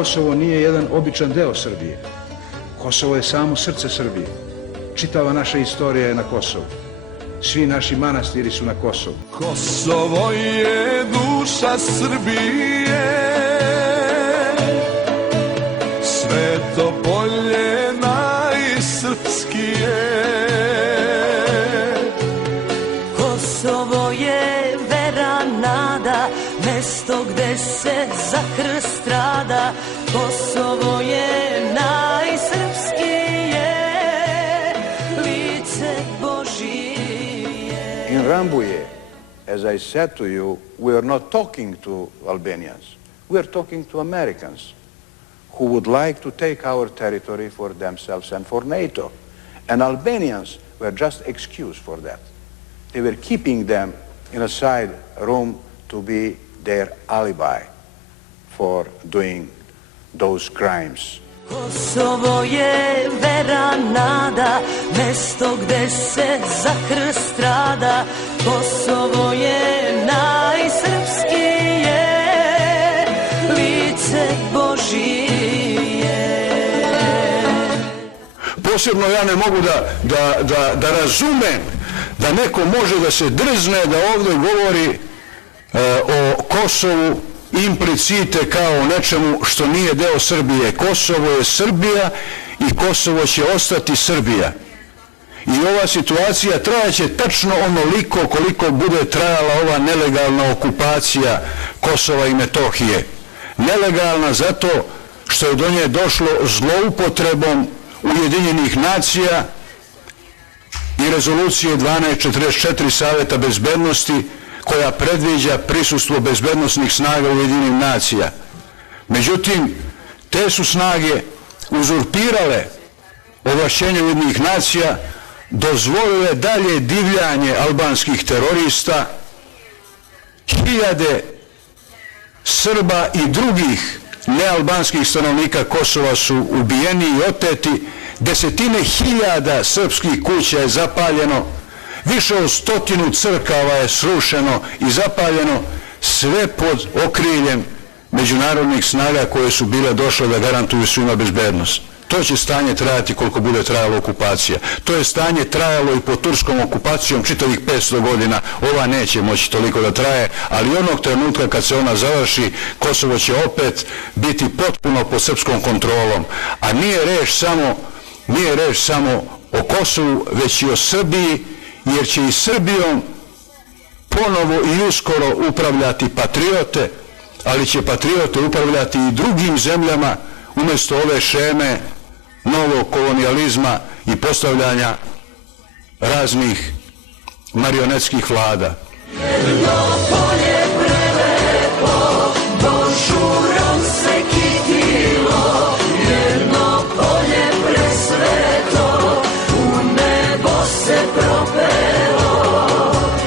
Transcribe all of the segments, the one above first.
Kosovo nije jedan običan deo Srbije. Kosovo je samo srce Srbije. Čitava naša istorija je na Kosovu. Svi naši manastiri su na Kosovu. Kosovo je duša Srbije, sveto polje najsrpskije. Kosovo je vera, nada, mesto gde se za krst rada. Kosovo je najsrpskije, lice Božije. In Rambuje, as I said to you, we are not talking to Albanians. We are talking to Americans who would like to take our territory for themselves and for NATO. And Albanians were just excuse for that. They were keeping them in a side room to be their alibi for doing those crimes. Kosovo je vera, nada, mesto gde se za krst rada. Kosovo je najsrpskije, lice Božije. Posebno ja ne mogu da razumem da neko može da se drzne da ovdje govori o Kosovu implicite kao o nečemu što nije deo Srbije. Kosovo je Srbija i Kosovo će ostati Srbija. I ova situacija trajaće tačno onoliko koliko bude trajala ova nelegalna okupacija Kosova i Metohije. Nelegalna zato što je do nje došlo zloupotrebom Ujedinjenih nacija i rezolucije 1244 Saveta bezbednosti koja predviđa prisustvo bezbednosnih snaga Ujedinjenih nacija. Međutim, te su snage uzurpirale ovlašćenje Ujedinjenih nacija, dozvolile dalje divljanje albanskih terorista, hiljade Srba i drugih nealbanskih stanovnika Kosova su ubijeni i oteti, desetine hiljada srpskih kuća je zapaljeno, više od 100 crkava je srušeno i zapaljeno, sve pod okriljem međunarodnih snaga koje su bile došle da garantuju svima bezbednost. To će stanje trajati koliko bude trajala okupacija. To je stanje trajalo i pod turskom okupacijom čitavih 500 godina. Ova neće moći toliko da traje, ali onog trenutka kad se ona završi, Kosovo će opet biti potpuno pod srpskom kontrolom. A nije reč samo o Kosovu, već i o Srbiji, jer će i Srbijom ponovo i uskoro upravljati patriote, ali će patriote upravljati i drugim zemljama umjesto ove šeme novog kolonijalizma i postavljanja raznih marionetskih vlada. Jedno polje prelepo, Božurom se kitilo, jedno polje presveto, u nebo se propelo,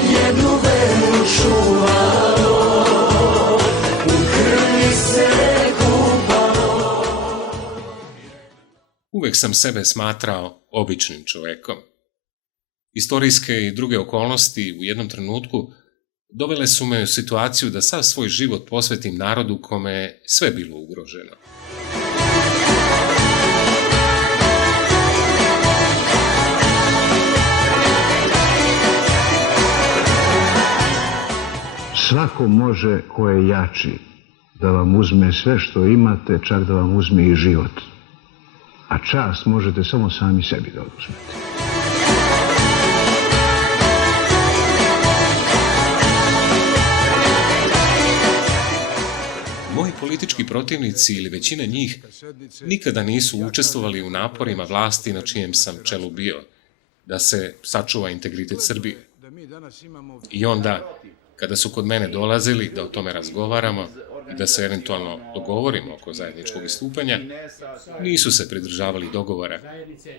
jednu veru čuvalo, u krvi se kupalo. Uvek sam sebe smatrao običnim čovekom. Istorijske i druge okolnosti u jednom trenutku dovele su me u situaciju da sav svoj život posvetim narodu kome je sve bilo ugroženo. Svako može ko je jači da vam uzme sve što imate, čak da vam uzme i život. A čast možete samo sami sebi da oduzmete. Moji politički protivnici ili većina njih nikada nisu učestvovali u naporima vlasti na čijem sam čelu bio, da se sačuva integritet Srbije. I onda, kada su kod mene dolazili da o tome razgovaramo i da se eventualno dogovorimo oko zajedničkog istupanja, nisu se pridržavali dogovora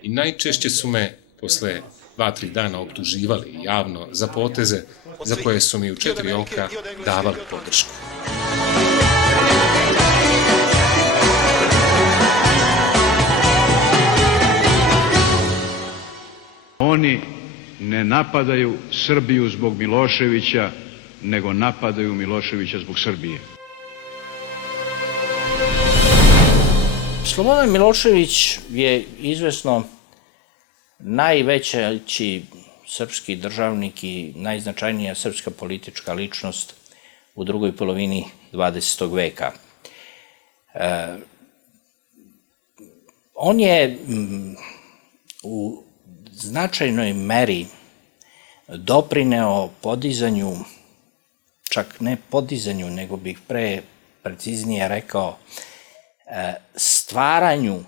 i najčešće su me posle 2-3 dana optuživali javno za poteze za koje su mi u 4 oka davali podršku. Oni ne napadaju Srbiju zbog Miloševića, nego napadaju Miloševića zbog Srbije. Slobodan Milošević je izvesno najveći srpski državnik i najznačajnija srpska politička ličnost u drugoj polovini 20. veka. On je u značajnoj meri doprineo podizanju, čak ne podizanju, nego bih preciznije rekao, stvaranju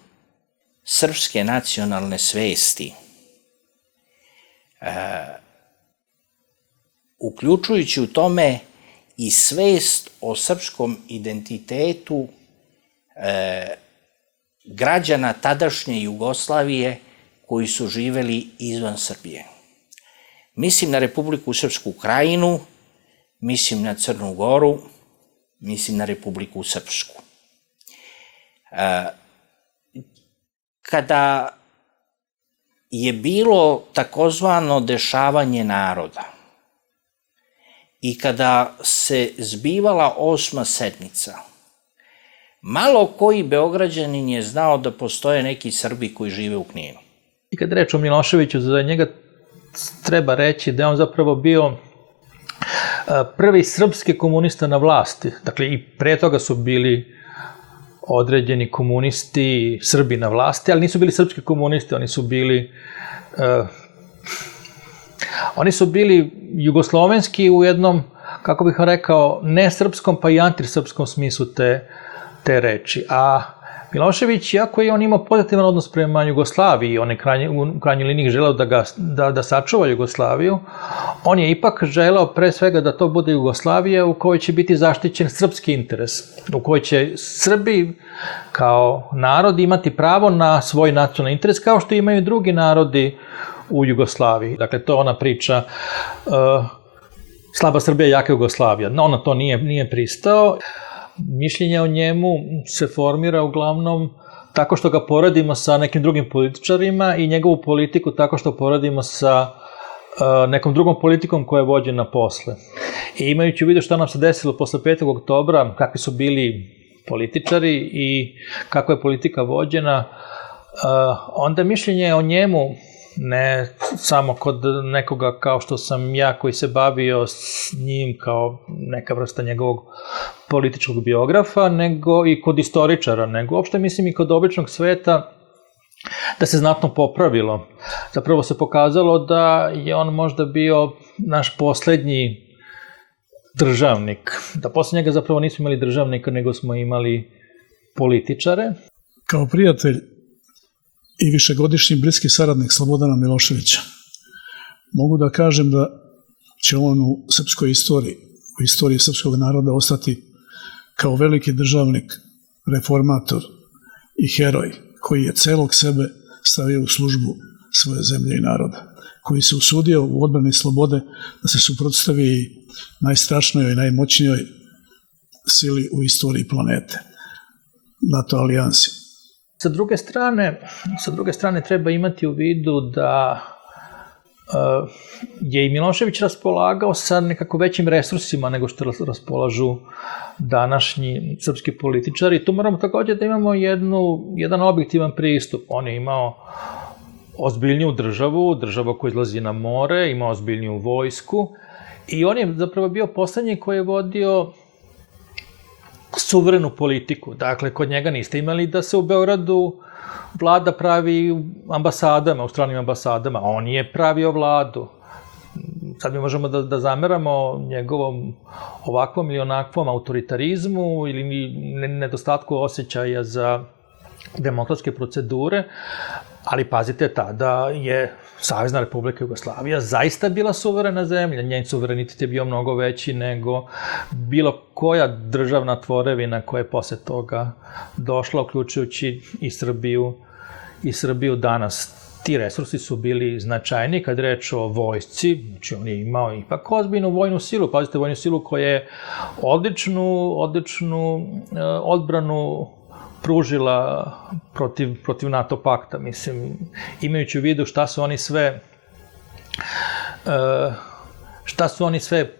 srpske nacionalne svesti, uključujući u tome i svest o srpskom identitetu građana tadašnje Jugoslavije koji su živeli izvan Srbije. Mislim na Republiku Srpsku Krajinu, mislim na Crnu Goru, mislim na Republiku Srpsku. Kada je bilo takozvano dešavanje naroda i kada se zbivala 8. sednica, malo koji Beograđanin je znao da postoje neki Srbi koji žive u Kninu. I kad reč o Miloševiću, za njega treba reći da je on zapravo bio prvi srpski komunista na vlasti. Dakle, i pre toga su bili određeni komunisti, Srbi na vlasti, ali nisu bili srpski komunisti, oni su bili jugoslovenski u jednom, kako bih rekao, nesrpskom pa i antisrpskom smislu te reči. A Milošević, iako je on imao pozitivan odnos prema Jugoslaviji, on je u krajnjoj liniji želeo da sačuva Jugoslaviju, on je ipak želeo pre svega da to bude Jugoslavija u kojoj će biti zaštićen srpski interes, u kojoj će Srbi kao narod imati pravo na svoj nacionalni interes, kao što imaju drugi narodi u Jugoslaviji. Dakle, to je ona priča slaba Srbija, jaka Jugoslavija. On na to nije pristao. Mišljenje o njemu se formira uglavnom tako što ga poredimo sa nekim drugim političarima i njegovu politiku tako što poredimo sa nekom drugom politikom koja je vođena posle. I imajući u vidu šta nam se desilo posle 5. oktobra, kakvi su bili političari i kakva je politika vođena, onda mišljenje o njemu, ne samo kod nekoga kao što sam ja koji se bavio s njim kao neka vrsta njegovog političkog biografa, nego i kod istoričara, nego uopšte mislim i kod običnog sveta, da se znatno popravilo. Zapravo se pokazalo da je on možda bio naš poslednji državnik. Da posle njega zapravo nismo imali državnika, nego smo imali političare. Kao prijatelj i višegodišnji bliski saradnik Slobodana Miloševića, mogu da kažem da će on u srpskoj istoriji, u istoriji srpskog naroda ostati kao veliki državnik, reformator i heroj koji je celog sebe stavio u službu svoje zemlje i naroda, koji se usudio u odbrani slobode da se suprotstavi najstrašnijoj i najmoćnijoj sili u istoriji planete, NATO alijansi. Sa druge strane treba imati u vidu da je i Milošević raspolagao sa nekako većim resursima nego što raspolažu današnji srpski političari. Tu moramo također da imamo jedan objektivan pristup. On je imao ozbiljniju državu koja izlazi na more, imao ozbiljniju vojsku i on je zapravo bio poslednji koji je vodio suverenu politiku. Dakle, kod njega niste imali da se u Beogradu vlada pravi ambasadama, u stranim ambasadama. On je pravio vladu. Sad mi možemo da zameramo njegovom ovakvom ili onakvom autoritarizmu ili nedostatku osjećaja za demokratske procedure, ali pazite, tada je Savezna Republika Jugoslavija zaista bila suverena zemlja. Njen suverenitet je bio mnogo veći nego bilo koja državna tvorevina koja je posle toga došla, uključujući i Srbiju danas. Ti resursi su bili značajni kad reč o vojsci, znači on je imao ipak ozbiljnu vojnu silu, pazite, vojnu silu koja je odličnu odbranu pružila protiv NATO pakta, mislim, imajući u vidu šta su oni sve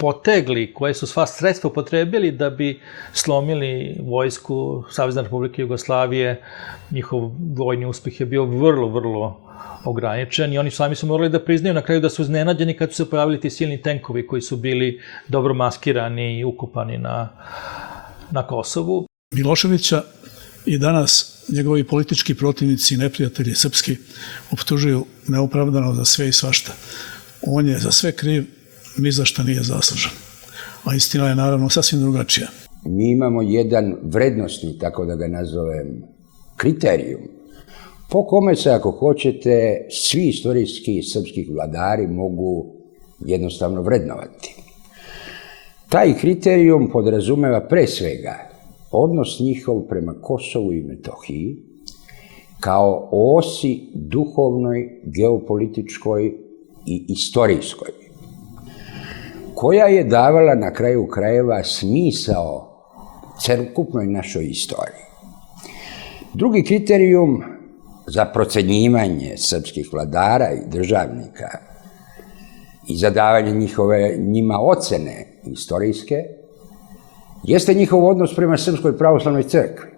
potegli, koje su sva sredstva upotrebili da bi slomili vojsku Savezne Republike Jugoslavije. Njihov vojni uspeh je bio vrlo, vrlo ograničen i oni sami su morali da priznaju na kraju da su iznenađeni kad su se pojavili ti silni tenkovi koji su bili dobro maskirani i ukopani na Kosovu. Miloševića i danas njegovi politički protivnici i neprijatelji srpski optužuju neopravdano za sve i svašta. On je za sve kriv, ni za šta nije zaslužan. A istina je naravno sasvim drugačija. Mi imamo jedan vrednostni, tako da ga nazovem, kriterijum, po kome se, ako hoćete, svi istorijski srpski vladari mogu jednostavno vrednovati. Taj kriterijum podrazumeva pre svega odnos njihov prema Kosovu i Metohiji kao osi duhovnoj, geopolitičkoj i istorijskoj, koja je davala na kraju krajeva smisao celokupnoj našoj istoriji. Drugi kriterijum za procenjivanje srpskih vladara i državnika i za davanje njima ocene istorijske jeste njihov odnos prema Srpskoj pravoslavnoj crkvi.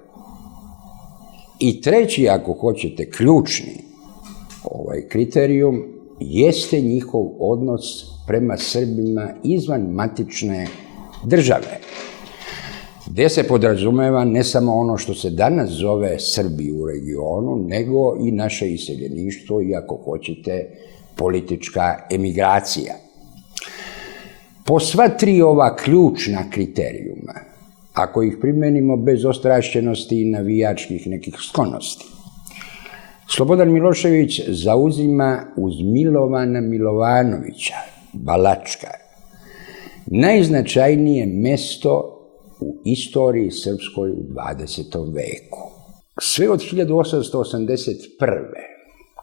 I treći, ako hoćete, ključni kriterijum jeste njihov odnos prema Srbima izvan matične države, gde se podrazumeva ne samo ono što se danas zove Srbi u regionu, nego i naše iseljeništvo i, ako hoćete, politička emigracija. Po sva tri ova ključna kriterijuma, ako ih primenimo bez ostrašćenosti i navijačkih nekih sklonosti, Slobodan Milošević zauzima uz Milovana Milovanovića, Balačka, najznačajnije mesto u istoriji srpskoj u 20. veku. Sve od 1881.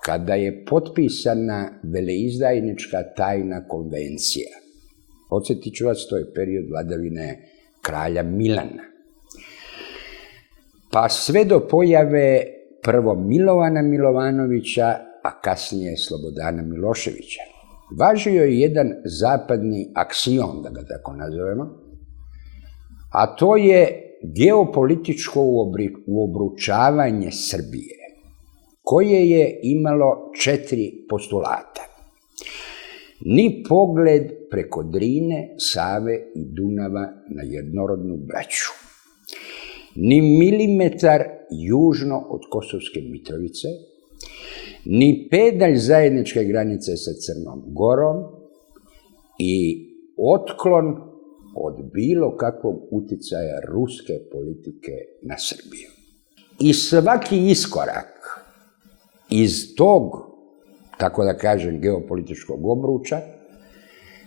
kada je potpisana veleizdajnička tajna konvencija, podsjetit ću vas, to je period vladavine kralja Milana, pa sve do pojave prvo Milovana Milovanovića, a kasnije Slobodana Miloševića, važio je jedan zapadni aksiom, da ga tako nazovemo, a to je geopolitičko uobručavanje Srbije, koje je imalo 4 postulata. Ni pogled preko Drine, Save i Dunava na jednorodnu braću, ni milimetar južno od Kosovske Mitrovice, ni pedalj zajedničke granice sa Crnom Gorom i otklon od bilo kakvog uticaja ruske politike na Srbiju. I svaki iskorak iz tog, tako da kažem, geopolitičkog obruča,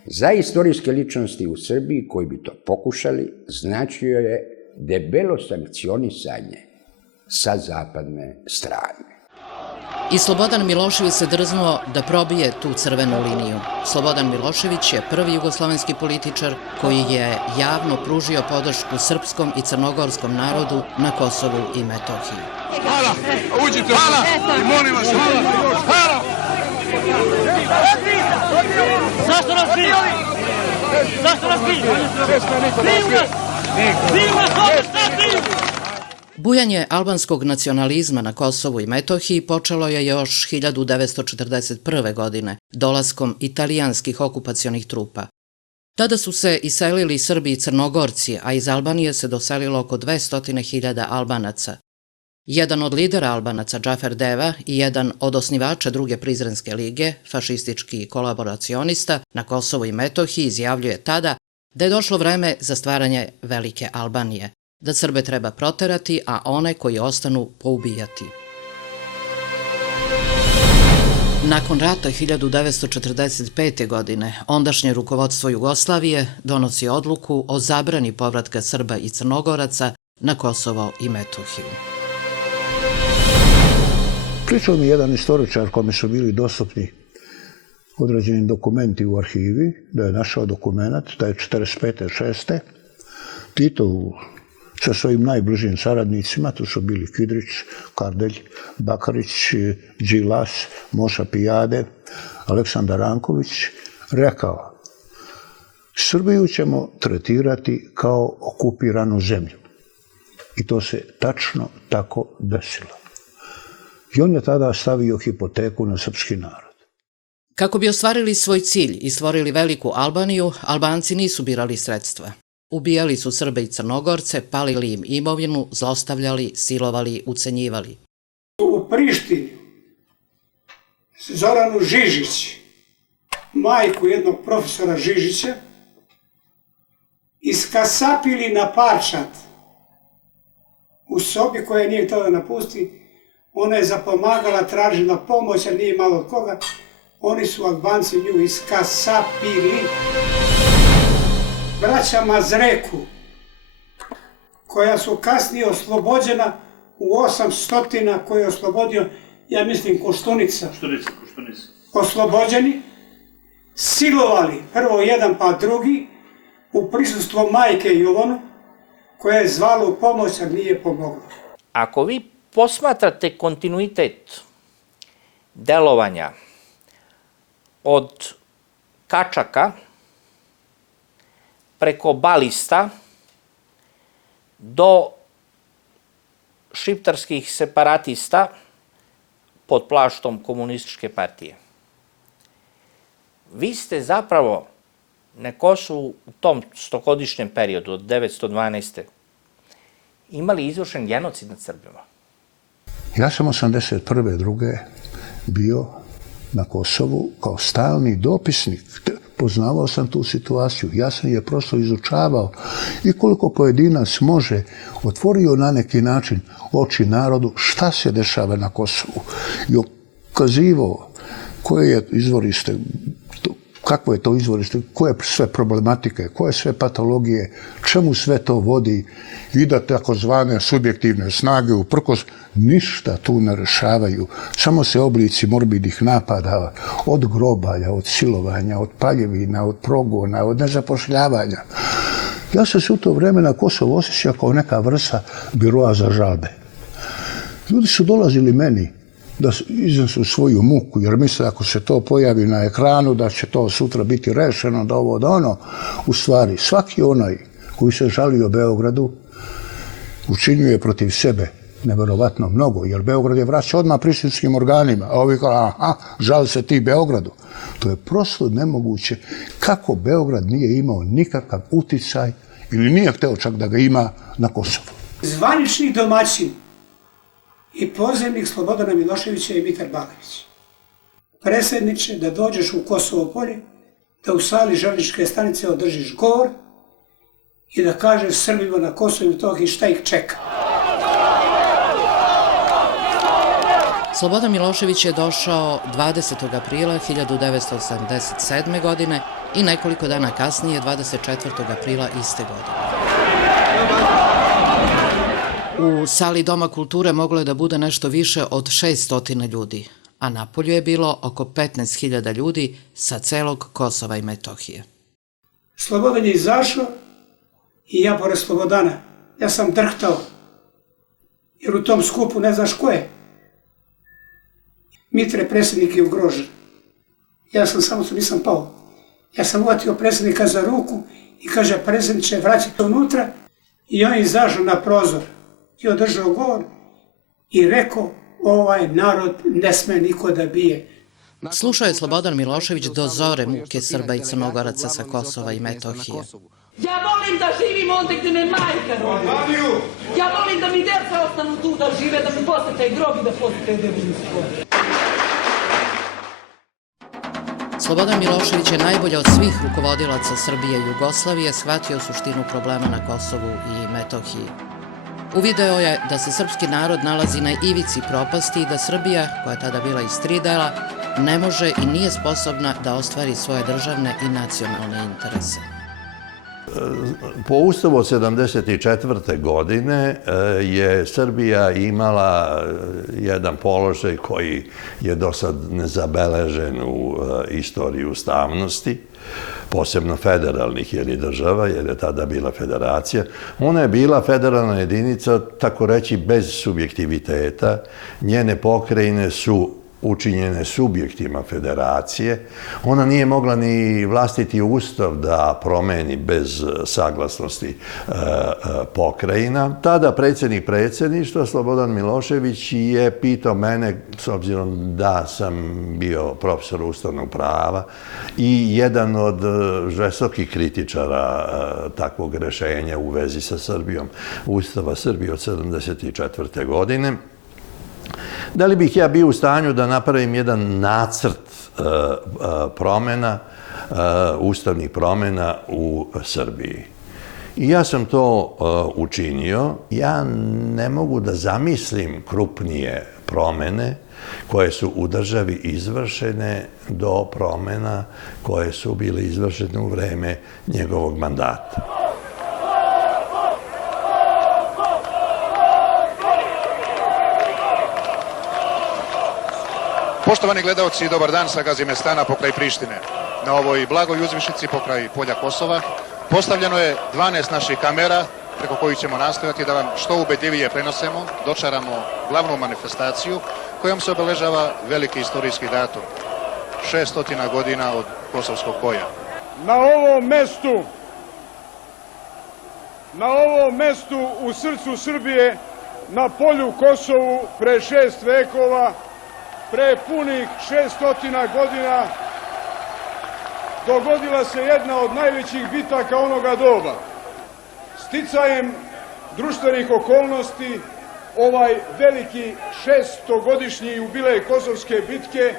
za istorijske ličnosti u Srbiji koji bi to pokušali, značio je debelo sankcionisanje sa zapadne strane. I Slobodan Milošević se drznuo da probije tu crvenu liniju. Slobodan Milošević je prvi jugoslovenski političar koji je javno pružio podršku srpskom i crnogorskom narodu na Kosovu i Metohiji. Hvala, uđite, hvala, i molim vas, hvala. Zašto nas bili? Zašto nas bili? Bili nas ovdje, šta bili? Bujanje albanskog nacionalizma na Kosovu i Metohiji počelo je još 1941. godine, dolaskom italijanskih okupacionih trupa. Tada su se iselili Srbi i Crnogorci, a iz Albanije se doselilo oko 200.000 Albanaca. Jedan od lidera Albanaca, Džafer Deva, i jedan od osnivača druge Prizrenske lige, fašistički kolaboracionista na Kosovu i Metohiji, izjavljuje tada da je došlo vreme za stvaranje Velike Albanije, da Srbe treba proterati, a one koji ostanu poubijati. Nakon rata 1945. godine, ondašnje rukovodstvo Jugoslavije donosi odluku o zabrani povratka Srba i Crnogoraca na Kosovo i Metohiju. Pričao mi jedan istoričar kome su bili dostupni određeni dokumenti u arhivi, da je našao dokument, da je 45. 6. Tito sa svojim najbližim saradnicima, tu su bili Kidrić, Kardelj, Bakarić, Đilas, Moša Pijade, Aleksandar Ranković, rekao Srbiju ćemo tretirati kao okupiranu zemlju. I to se tačno tako desilo. I on je tada stavio hipoteku na srpski narod. Kako bi ostvarili svoj cilj i stvorili veliku Albaniju, Albanci nisu birali sredstva. Ubijali su Srbe i Crnogorce, palili im imovinu, zlostavljali, silovali, ucenjivali. U Prištini Zoranu Žižić, majku jednog profesora Žižića, iskasapili na parčad u sobi koja nije htjela da napusti. Ona je zapomagala, tražila pomoć, a nije malo od koga. Oni su Albanci nju iskasapili. Braća Mazreku, koja su kasnije oslobođena u 800, koje je oslobodio, ja mislim, Koštunica. Oslobođeni, silovali, prvo jedan pa drugi, u prisustvu majke Jovanu, koja je zvala u pomoć, a nije pomogla. Ako vi posmatrate kontinuitet delovanja od Kačaka preko Balista do šiptarskih separatista pod plaštom komunističke partije, vi ste zapravo na Kosovu u tom stogodišnjem periodu od 1912. imali izvršen genocid nad Srbima. Ja sam 1981. druge bio na Kosovu kao stalni dopisnik. Poznavao sam tu situaciju. Ja sam je prosto izučavao i koliko pojedinac može, otvorio na neki način oči narodu šta se dešava na Kosovu i ukazivao koje je izvorište, kakvo je to izvorište, koje sve problematike, koje sve patologije, čemu sve to vodi i da takozvane subjektivne snage uprkos ništa tu ne rešavaju. Samo se oblici morbidnih napada od grobalja, od silovanja, od paljevina, od progona, od nezapošljavanja. Ja sam se u to vreme na Kosovu osjećao kao neka vrsta biroa za žalbe. Ljudi su dolazili meni da iznesu svoju muku, jer misle ako se to pojavi na ekranu, da će to sutra biti rešeno, da ovo, da ono. U stvari, svaki onaj koji se žalio Beogradu učinjuje protiv sebe neverovatno mnogo, jer Beograd je vraća odmah prištinskim organima, a ovi kao, aha, žali se ti Beogradu. To je prosto nemoguće kako Beograd nije imao nikakav uticaj ili nije hteo čak da ga ima na Kosovu. Zvanični domaćin i pozemnik Slobodana Miloševića je Mitar Balević. Predsjedniče, da dođeš u Kosovo polje, da u sali železničke stanice održiš govor i da kažeš Srbima na Kosovu i Metohiji šta ih čeka. Slobodan Milošević je došao 20. aprila 1987. godine i nekoliko dana kasnije, 24. aprila iste godine. U sali Doma kulture moglo je da bude nešto više od 600 ljudi, a napolju je bilo oko 15.000 ljudi sa celog Kosova i Metohije. Slobodan je izašao i ja pored Slobodana, ja sam drhtao, jer u tom skupu ne znaš ko je. Mitre, predsjednik je ugrožen. Ja sam samo tu nisam pao. Ja sam uvatio predsjednika za ruku i kaže, predsjedniče, vraćajte unutra, i on je izašao na prozor i održao govor i rekao, ovaj narod ne sme niko da bije. Slušao je Slobodan Milošević do zore muke Srba i Crnogoraca sa Kosova i Metohije. Ja volim da živim onda gde me majka rodi. Ja volim da mi deca ostanu tu da žive, da mi posete grob i da posete devinstvo. Slobodan Milošević je najbolje od svih rukovodilaca Srbije i Jugoslavije shvatio suštinu problema na Kosovu i Metohiji. Uvideo je da se srpski narod nalazi na ivici propasti i da Srbija, koja je tada bila iz 3 dela, ne može i nije sposobna da ostvari svoje državne i nacionalne interese. Po Ustavu od 1974. godine je Srbija imala jedan položaj koji je do sad nezabeležen u istoriji ustavnosti, posebno federalnih država, jer je tada bila federacija. Ona je bila federalna jedinica, tako reći, bez subjektiviteta. Njene pokrajine su učinjene subjektima federacije. Ona nije mogla ni vlastiti ustav da promeni bez saglasnosti pokrajina. Tada predsjednik predsjedništva, Slobodan Milošević, je pitao mene, s obzirom da sam bio profesor ustavnog prava i jedan od žestokih kritičara takvog rešenja u vezi sa Srbijom, Ustava Srbije od 1974. godine, da li bih ja bio u stanju da napravim jedan nacrt promjena, ustavnih promjena u Srbiji. I ja sam to učinio. Ja ne mogu da zamislim krupnije promjene koje su u državi izvršene do promjena koje su bile izvršene u vreme njegovog mandata. Poštovani gledalci, dobar dan sa Gazimestana pokraj Prištine. Na ovoj blagoj uzvišici pokraj polja Kosova postavljeno je 12 naših kamera preko kojih ćemo nastojati da vam što ubedljivije prenosimo, dočaramo glavnu manifestaciju kojom se obeležava veliki istorijski datum. 600 godina od Kosovskog boja. Na ovom mestu u srcu Srbije, na polju Kosovu, pre 6 vekova, pre punih 600 godina, dogodila se jedna od najvećih bitaka onoga doba. Sticajem društvenih okolnosti, ovaj veliki 600-godišnji jubilej Kosovske bitke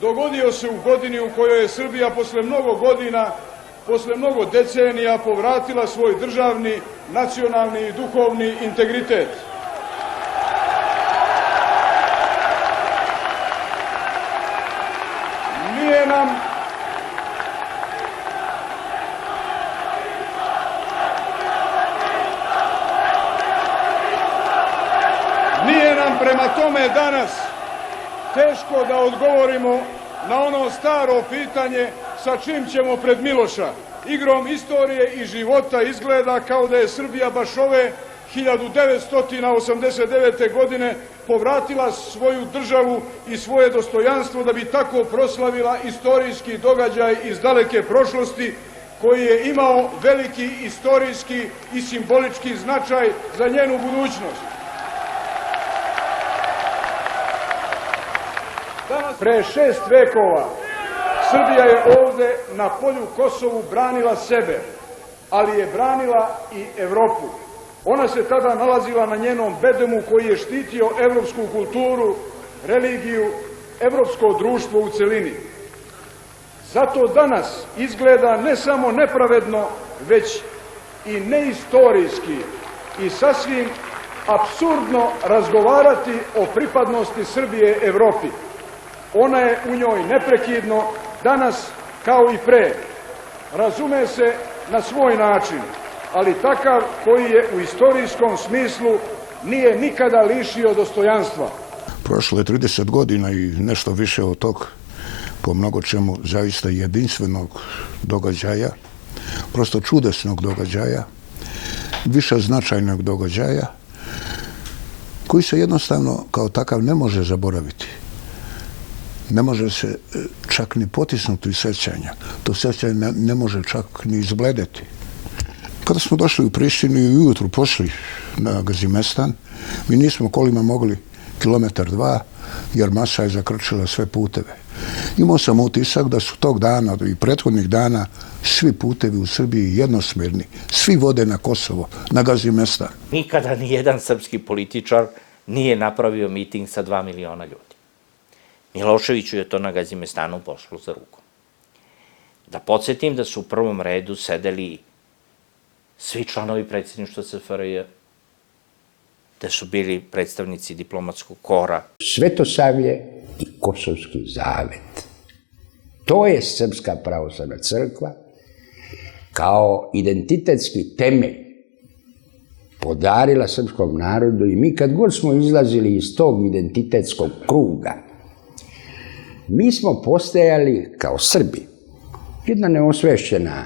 dogodio se u godini u kojoj je Srbija posle mnogo godina, posle mnogo decenija povratila svoj državni, nacionalni i duhovni integritet. Nije nam prema tome danas teško da odgovorimo na ono staro pitanje sa čim ćemo pred Miloša. Igrom istorije i života izgleda kao da je Srbija baš ove 1989. godine povratila svoju državu i svoje dostojanstvo da bi tako proslavila istorijski događaj iz daleke prošlosti koji je imao veliki istorijski i simbolički značaj za njenu budućnost. Pre 6 vekova Srbija je ovde na polju Kosovu branila sebe, ali je branila i Evropu. Ona se tada nalazila na njenom bedemu koji je štitio evropsku kulturu, religiju, evropsko društvo u celini. Zato danas izgleda ne samo nepravedno, već i neistorijski i sasvim apsurdno razgovarati o pripadnosti Srbije Evropi. Ona je u njoj neprekidno, danas kao i pre. Razume se na svoj način, ali takav koji je u istorijskom smislu nije nikada lišio dostojanstva. Prošlo je 30 godina i nešto više od tog, po mnogo čemu zaista jedinstvenog događaja, prosto čudesnog događaja, više značajnog događaja, koji se jednostavno kao takav ne može zaboraviti. Ne može se čak ni potisnuti iz sećanja. To sećanje ne može čak ni izbledeti. Kada smo došli u Prištinu i ujutru pošli na Gazimestan, mi nismo kolima mogli 1,2 km, jer masa je zakrčila sve puteve. Imao sam utisak da su tog dana i prethodnih dana svi putevi u Srbiji jednosmerni. Svi vode na Kosovo, na Gazimestan. Nikada ni jedan srpski političar nije napravio miting sa 2 miliona ljudi. Miloševiću je to na Gazimestanu pošlo za ruku. Da podsjetim da su u prvom redu sedeli svi članovi predsjedništva SFRJ, da su bili predstavnici diplomatskog kora. Svetosavlje i Kosovski zavet. To je Srpska pravoslavna crkva kao identitetski temelj podarila srpskom narodu i mi kad god smo izlazili iz tog identitetskog kruga, mi smo postajali kao Srbi, jedna neosvešćena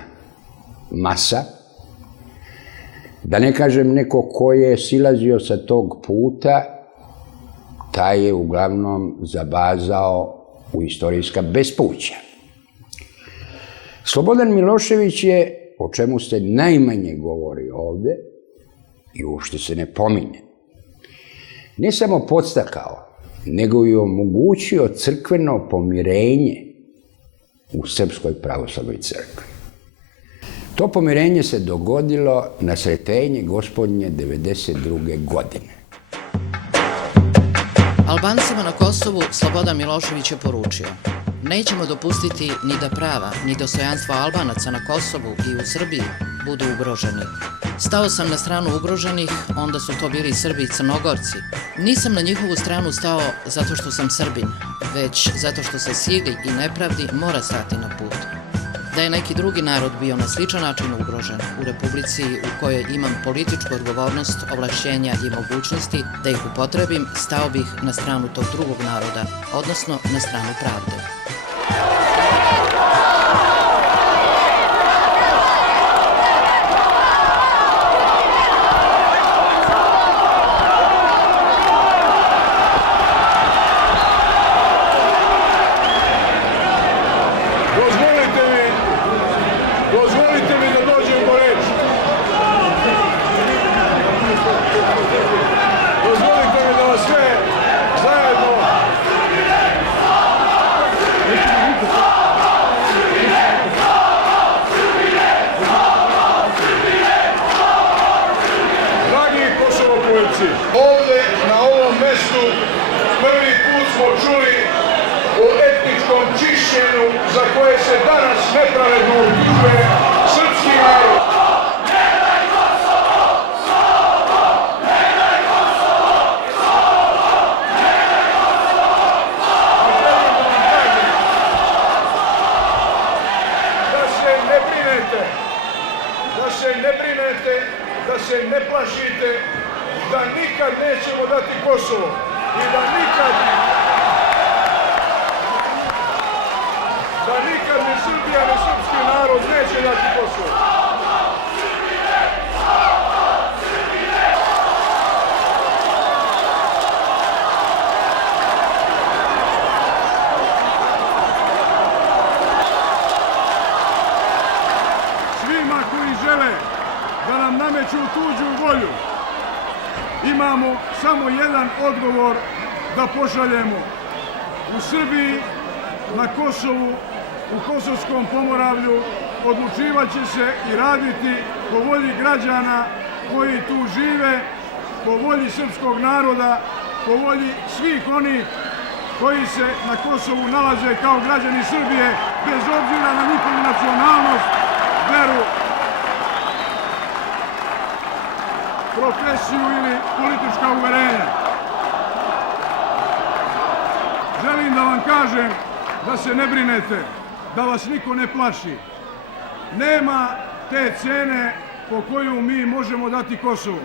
masa, da ne kažem neko ko je silazio sa tog puta taj je uglavnom zabazao u istorijska bespuća. Slobodan Milošević je, o čemu se najmanje govori ovde, i uopšte se ne pominje, ne samo podstakao, nego i omogućio crkveno pomirenje u Srpskoj pravoslavnoj crkvi. To pomirenje se dogodilo na Sretenje Gospodnje 1992. godine. Albancima na Kosovu Slobodan Milošević je poručio: nećemo dopustiti ni da prava, ni dostojanstvo Albanaca na Kosovu i u Srbiji budu ugroženi. Stao sam na stranu ugroženih, onda su to bili Srbi i Crnogorci. Nisam na njihovu stranu stao zato što sam Srbin, već zato što se sili i nepravdi mora stati na put. Da je neki drugi narod bio na sličan način ugrožen u Republici u kojoj imam političku odgovornost, ovlašćenja i mogućnosti da ih upotrebim, stao bih na stranu tog drugog naroda, odnosno na stranu pravde. Ovde, na ovom mestu, prvi put smo čuli o etničkom čišćenju za koje se danas nepravedno optužuje srpski narod. Da se ne plašite, da nikad nećemo dati Kosovo i da nikad ni Srbija ni srpski narod neće dati Kosovo. Svima koji žele da nam nameću tuđu volju, imamo samo jedan odgovor da pošaljemo. U Srbiji, na Kosovu, u Kosovskom pomoravlju odlučivaće se i raditi po volji građana koji tu žive, po volji srpskog naroda, po volji svih onih koji se na Kosovu nalaze kao građani Srbije, bez obzira na njihovu nacionalnost, veru, profesiju ili politička uverenja. Želim da vam kažem da se ne brinete, da vas niko ne plaši. Nema te cene po koju mi možemo dati Kosovo.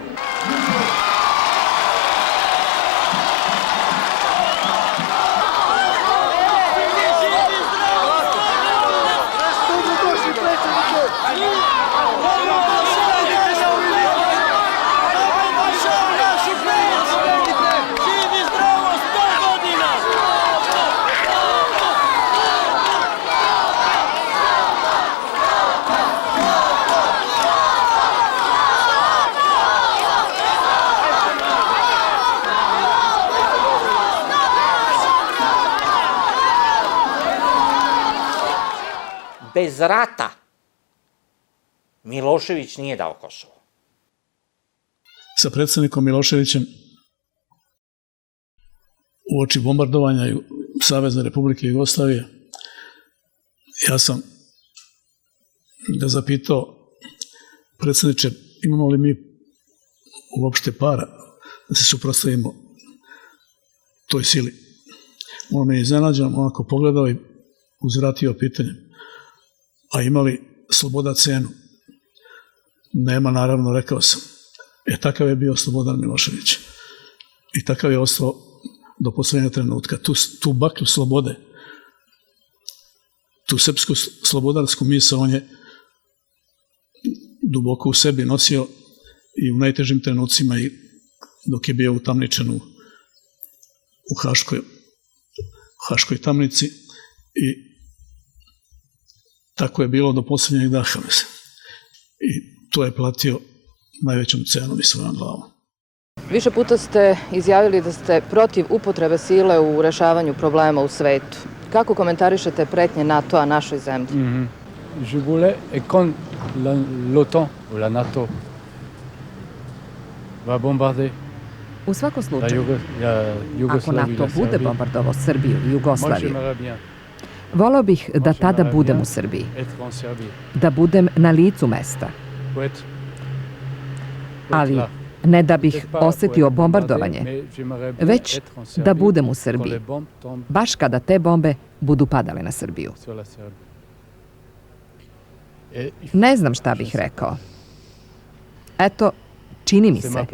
Bez rata Milošević nije dao Kosovo. Sa predsjednikom Miloševićem uoči bombardovanja Savezne Republike Jugoslavije ja sam ga zapitao: predsjedniče, imamo li mi uopšte para da se suprotstavimo toj sili? On me je iznenađen, onako pogledao i uzvratio pitanje: a ima li sloboda cenu? Nema, naravno, rekao sam. Takav je bio Slobodan Milošević. I takav je ostao do posljednjeg trenutka. Tu baklju slobode, tu srpsku slobodarsku misao on je duboko u sebi nosio i u najtežim trenucima i dok je bio utamničen u Haškoj tamnici i tako je bilo do posljednjeg daha. I to je platio najvećom cenom i svojom glavom. Više puta ste izjavili da ste protiv upotrebe sile u rešavanju problema u svetu. Kako komentarišete pretnje NATO-a našoj zemlji? Je voulais, et quand l'OTAN ou la NATO va bombarder U svakom slučaju, ako NATO bude bombardovao Srbiju i Jugoslaviju, voleo bih da tada budem u Srbiji, da budem na licu mesta, ali ne da bih osetio bombardovanje, već da budem u Srbiji, baš kada te bombe budu padale na Srbiju. Ne znam šta bih rekao. Eto, čini mi se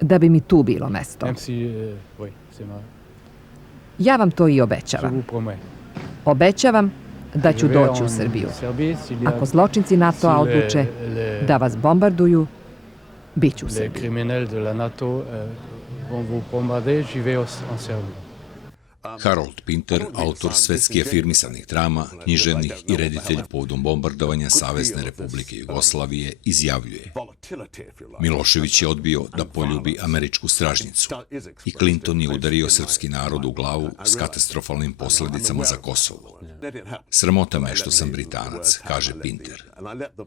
da bi mi tu bilo mesto. Ja vam to i obećavam. Obećavam da ću doći u Srbiju. Ako zločinci NATO-a odluče da vas bombarduju, bit ću u Srbiji. Harold Pinter, autor svetski afirmisanih drama, književnih i reditelj povodom bombardovanja Savezne Republike Jugoslavije, izjavljuje: Milošević je odbio da poljubi američku stražnjicu i Clinton je udario srpski narod u glavu s katastrofalnim posledicama za Kosovo. Sramota me što sam Britanac, kaže Pinter.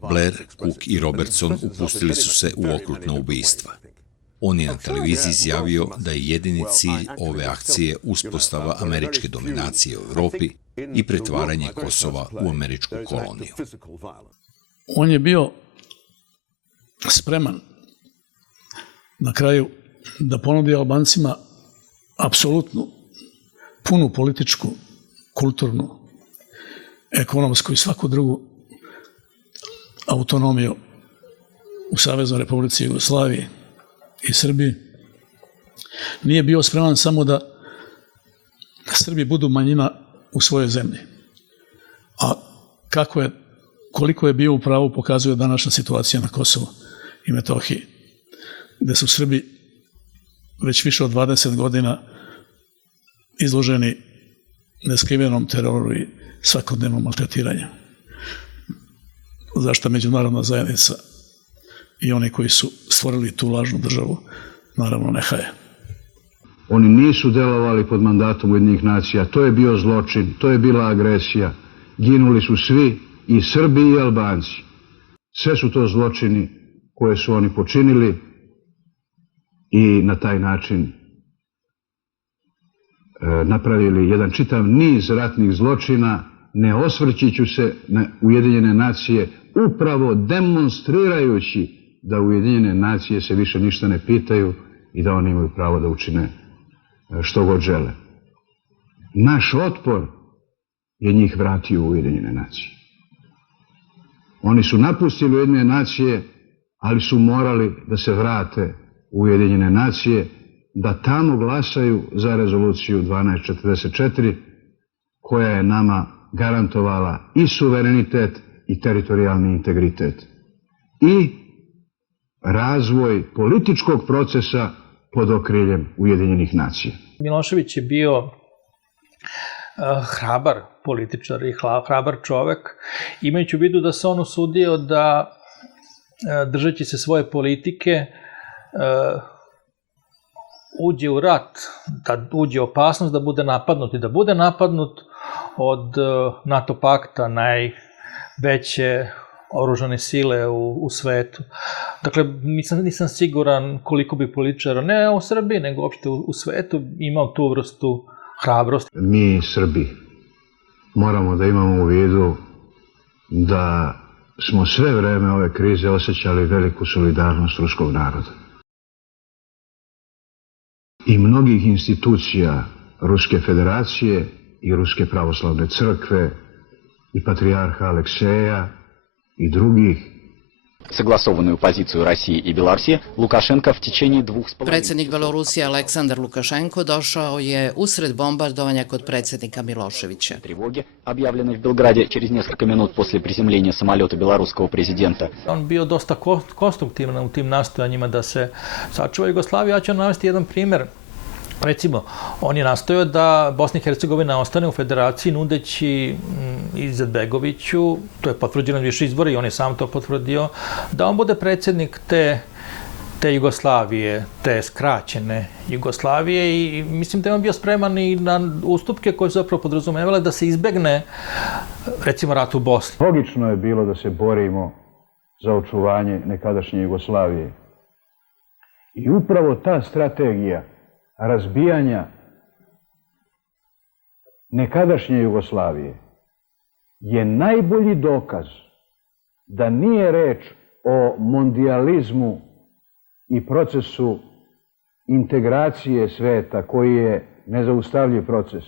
Blair, Cook i Robertson upustili su se u okrutna ubistva. On je na televiziji izjavio da je jedini cilj ove akcije uspostava američke dominacije u Evropi i pretvaranje Kosova u američku koloniju. On je bio spreman na kraju da ponudi Albancima apsolutnu, punu političku, kulturnu, ekonomsku i svaku drugu autonomiju u Saveznoj Republici Jugoslaviji i Srbiji. Nije bio spreman samo da Srbi budu manjina u svojoj zemlji. A koliko je bio u pravu pokazuje današnja situacija na Kosovu i Metohiji, gde su Srbi već više od 20 godina izloženi neskrivenom teroru i svakodnevnom maltretiranju. Zašto međunarodna zajednica i oni koji su stvorili tu lažnu državu, naravno ne haje. Oni nisu delovali pod mandatom Ujedinjenih nacija, to je bio zločin, to je bila agresija. Ginuli su svi, i Srbi i Albanci. Sve su to zločini koje su oni počinili i na taj način napravili jedan čitav niz ratnih zločina, ne osvrćući se na Ujedinjene nacije, upravo demonstrirajući da Ujedinjene nacije se više ništa ne pitaju i da oni imaju pravo da učine što god žele. Naš otpor je njih vratio u Ujedinjene nacije. Oni su napustili Ujedinjene nacije, ali su morali da se vrate u Ujedinjene nacije, da tamo glasaju za rezoluciju 1244, koja je nama garantovala i suverenitet i teritorijalni integritet i razvoj političkog procesa pod okriljem Ujedinjenih nacija. Milošević je bio hrabar političar i hrabar čovek, imajući u vidu da se on usudio da, držeći se svoje politike, uđe u rat, da uđe u opasnost da bude napadnut i da bude napadnut od NATO pakta, najveće oružane sile u svetu. Dakle, nisam siguran koliko bi političara, ne u Srbiji, nego uopšte u svetu, imao tu vrstu hrabrosti. Mi, Srbi, moramo da imamo u vidu da smo sve vreme ove krize osjećali veliku solidarnost ruskog naroda. I mnogih institucija Ruske federacije i Ruske pravoslavne crkve i patrijarha Alekseja i drugih. Согласованную позицию России и Беларуси, Лукашенко в течение 2,5... Predsjednik Belorusije Aleksandar Lukašenko došao je usred bombardovanja kod predsjednika Miloševića. Тревоги, объявленной в Белграде через несколько минут после приземления самолета белорусского президента. On bio dosta konstruktivan u tim nastojanjima da se sačuva Jugoslavija. Ja ću navesti jedan primer Recimo, on je nastojao da Bosna i Hercegovina ostane u federaciji nudeći Izetbegoviću, to je potvrđeno više izbora i on je sam to potvrdio, da on bude predsjednik te Jugoslavije, te skraćene Jugoslavije i mislim da je on bio spreman i na ustupke koje su zapravo podrazumevale da se izbegne, recimo, rat u Bosni. Logično je bilo da se borimo za očuvanje nekadašnje Jugoslavije. I upravo ta strategija razbijanja nekadašnje Jugoslavije je najbolji dokaz da nije reč o mondijalizmu i procesu integracije sveta koji je nezaustavljiv proces,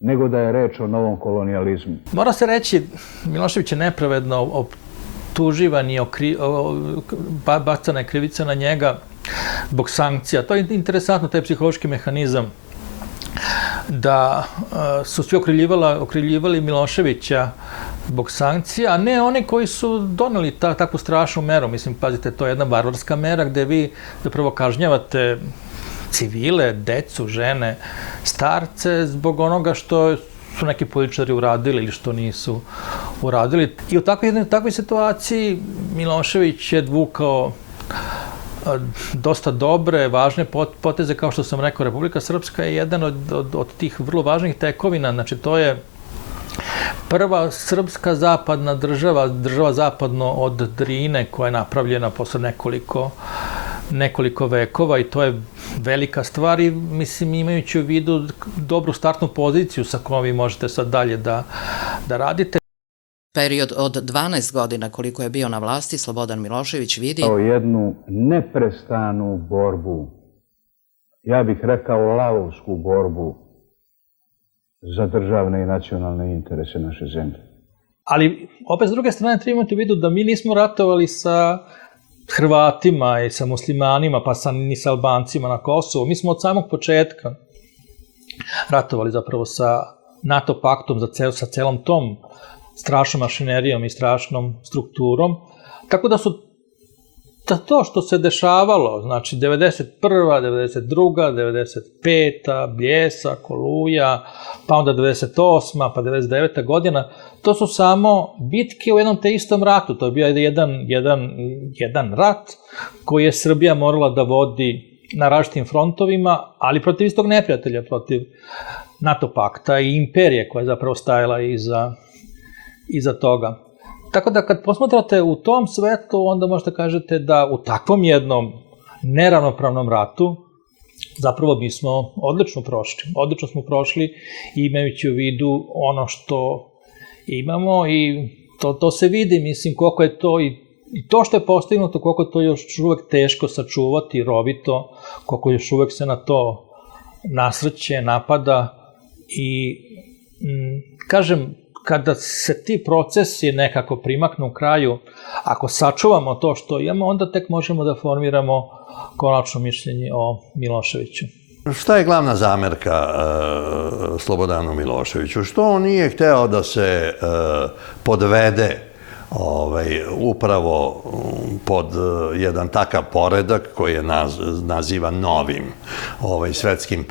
nego da je reč o novom kolonijalizmu. Mora se reći, Milošević je nepravedno optuživan i bacana je krivica na njega zbog sankcija. To je interesantno, taj psihološki mehanizam da su svi okrivljivali Miloševića zbog sankcija, a ne oni koji su doneli takvu strašnu meru. Mislim, pazite, to je jedna varvarska mera gde vi zapravo kažnjavate civile, decu, žene, starce zbog onoga što su neki političari uradili ili što nisu uradili. I u takvoj situaciji Milošević je dvukao dosta dobre, važne poteze, kao što sam rekao, Republika Srpska je jedan od tih vrlo važnih tekovina. Znači, to je prva srpska zapadna država zapadno od Drine, koja je napravljena posle nekoliko vekova i to je velika stvar i, mislim, imajući u vidu dobru startnu poziciju sa kojom vi možete sad dalje da radite. Period od 12 godina koliko je bio na vlasti, Slobodan Milošević vidi kao jednu neprestanu borbu, ja bih rekao lavovsku borbu za državne i nacionalne interese naše zemlje. Ali, opet, s druge strane, treba imati u vidu da mi nismo ratovali sa Hrvatima i sa muslimanima, pa ni sa Albancima na Kosovu. Mi smo od samog početka ratovali zapravo sa NATO paktom, sa celom tom strašnom mašinerijom i strašnom strukturom. Tako da su to što se dešavalo, znači 91., 92., 95., Bljesak, Oluja, pa onda 98., pa 99. godina, to su samo bitke u jednom te istom ratu. To je bio jedan rat koji je Srbija morala da vodi na različitim frontovima, ali protiv istog neprijatelja, protiv NATO pakta i imperije koja je zapravo stajala iza toga. Tako da kad posmatrate u tom svetu, onda možete kažete da u takvom jednom neravnopravnom ratu zapravo mi smo odlično prošli. Odlično smo prošli imajući u vidu ono što imamo i to se vidi, mislim, koliko je to i to što je postignuto, koliko je to još uvek teško sačuvati, rovito, koliko još uvek se na to nasrće, napada i, kažem, kada se ti procesi nekako primaknu u kraju, ako sačuvamo to što imamo, onda tek možemo da formiramo konačno mišljenje o Miloševiću. Šta je glavna zamerka Slobodanu Miloševiću? Što on nije hteo da se podvede upravo pod jedan takav poredak koji je nazivan novim svetskim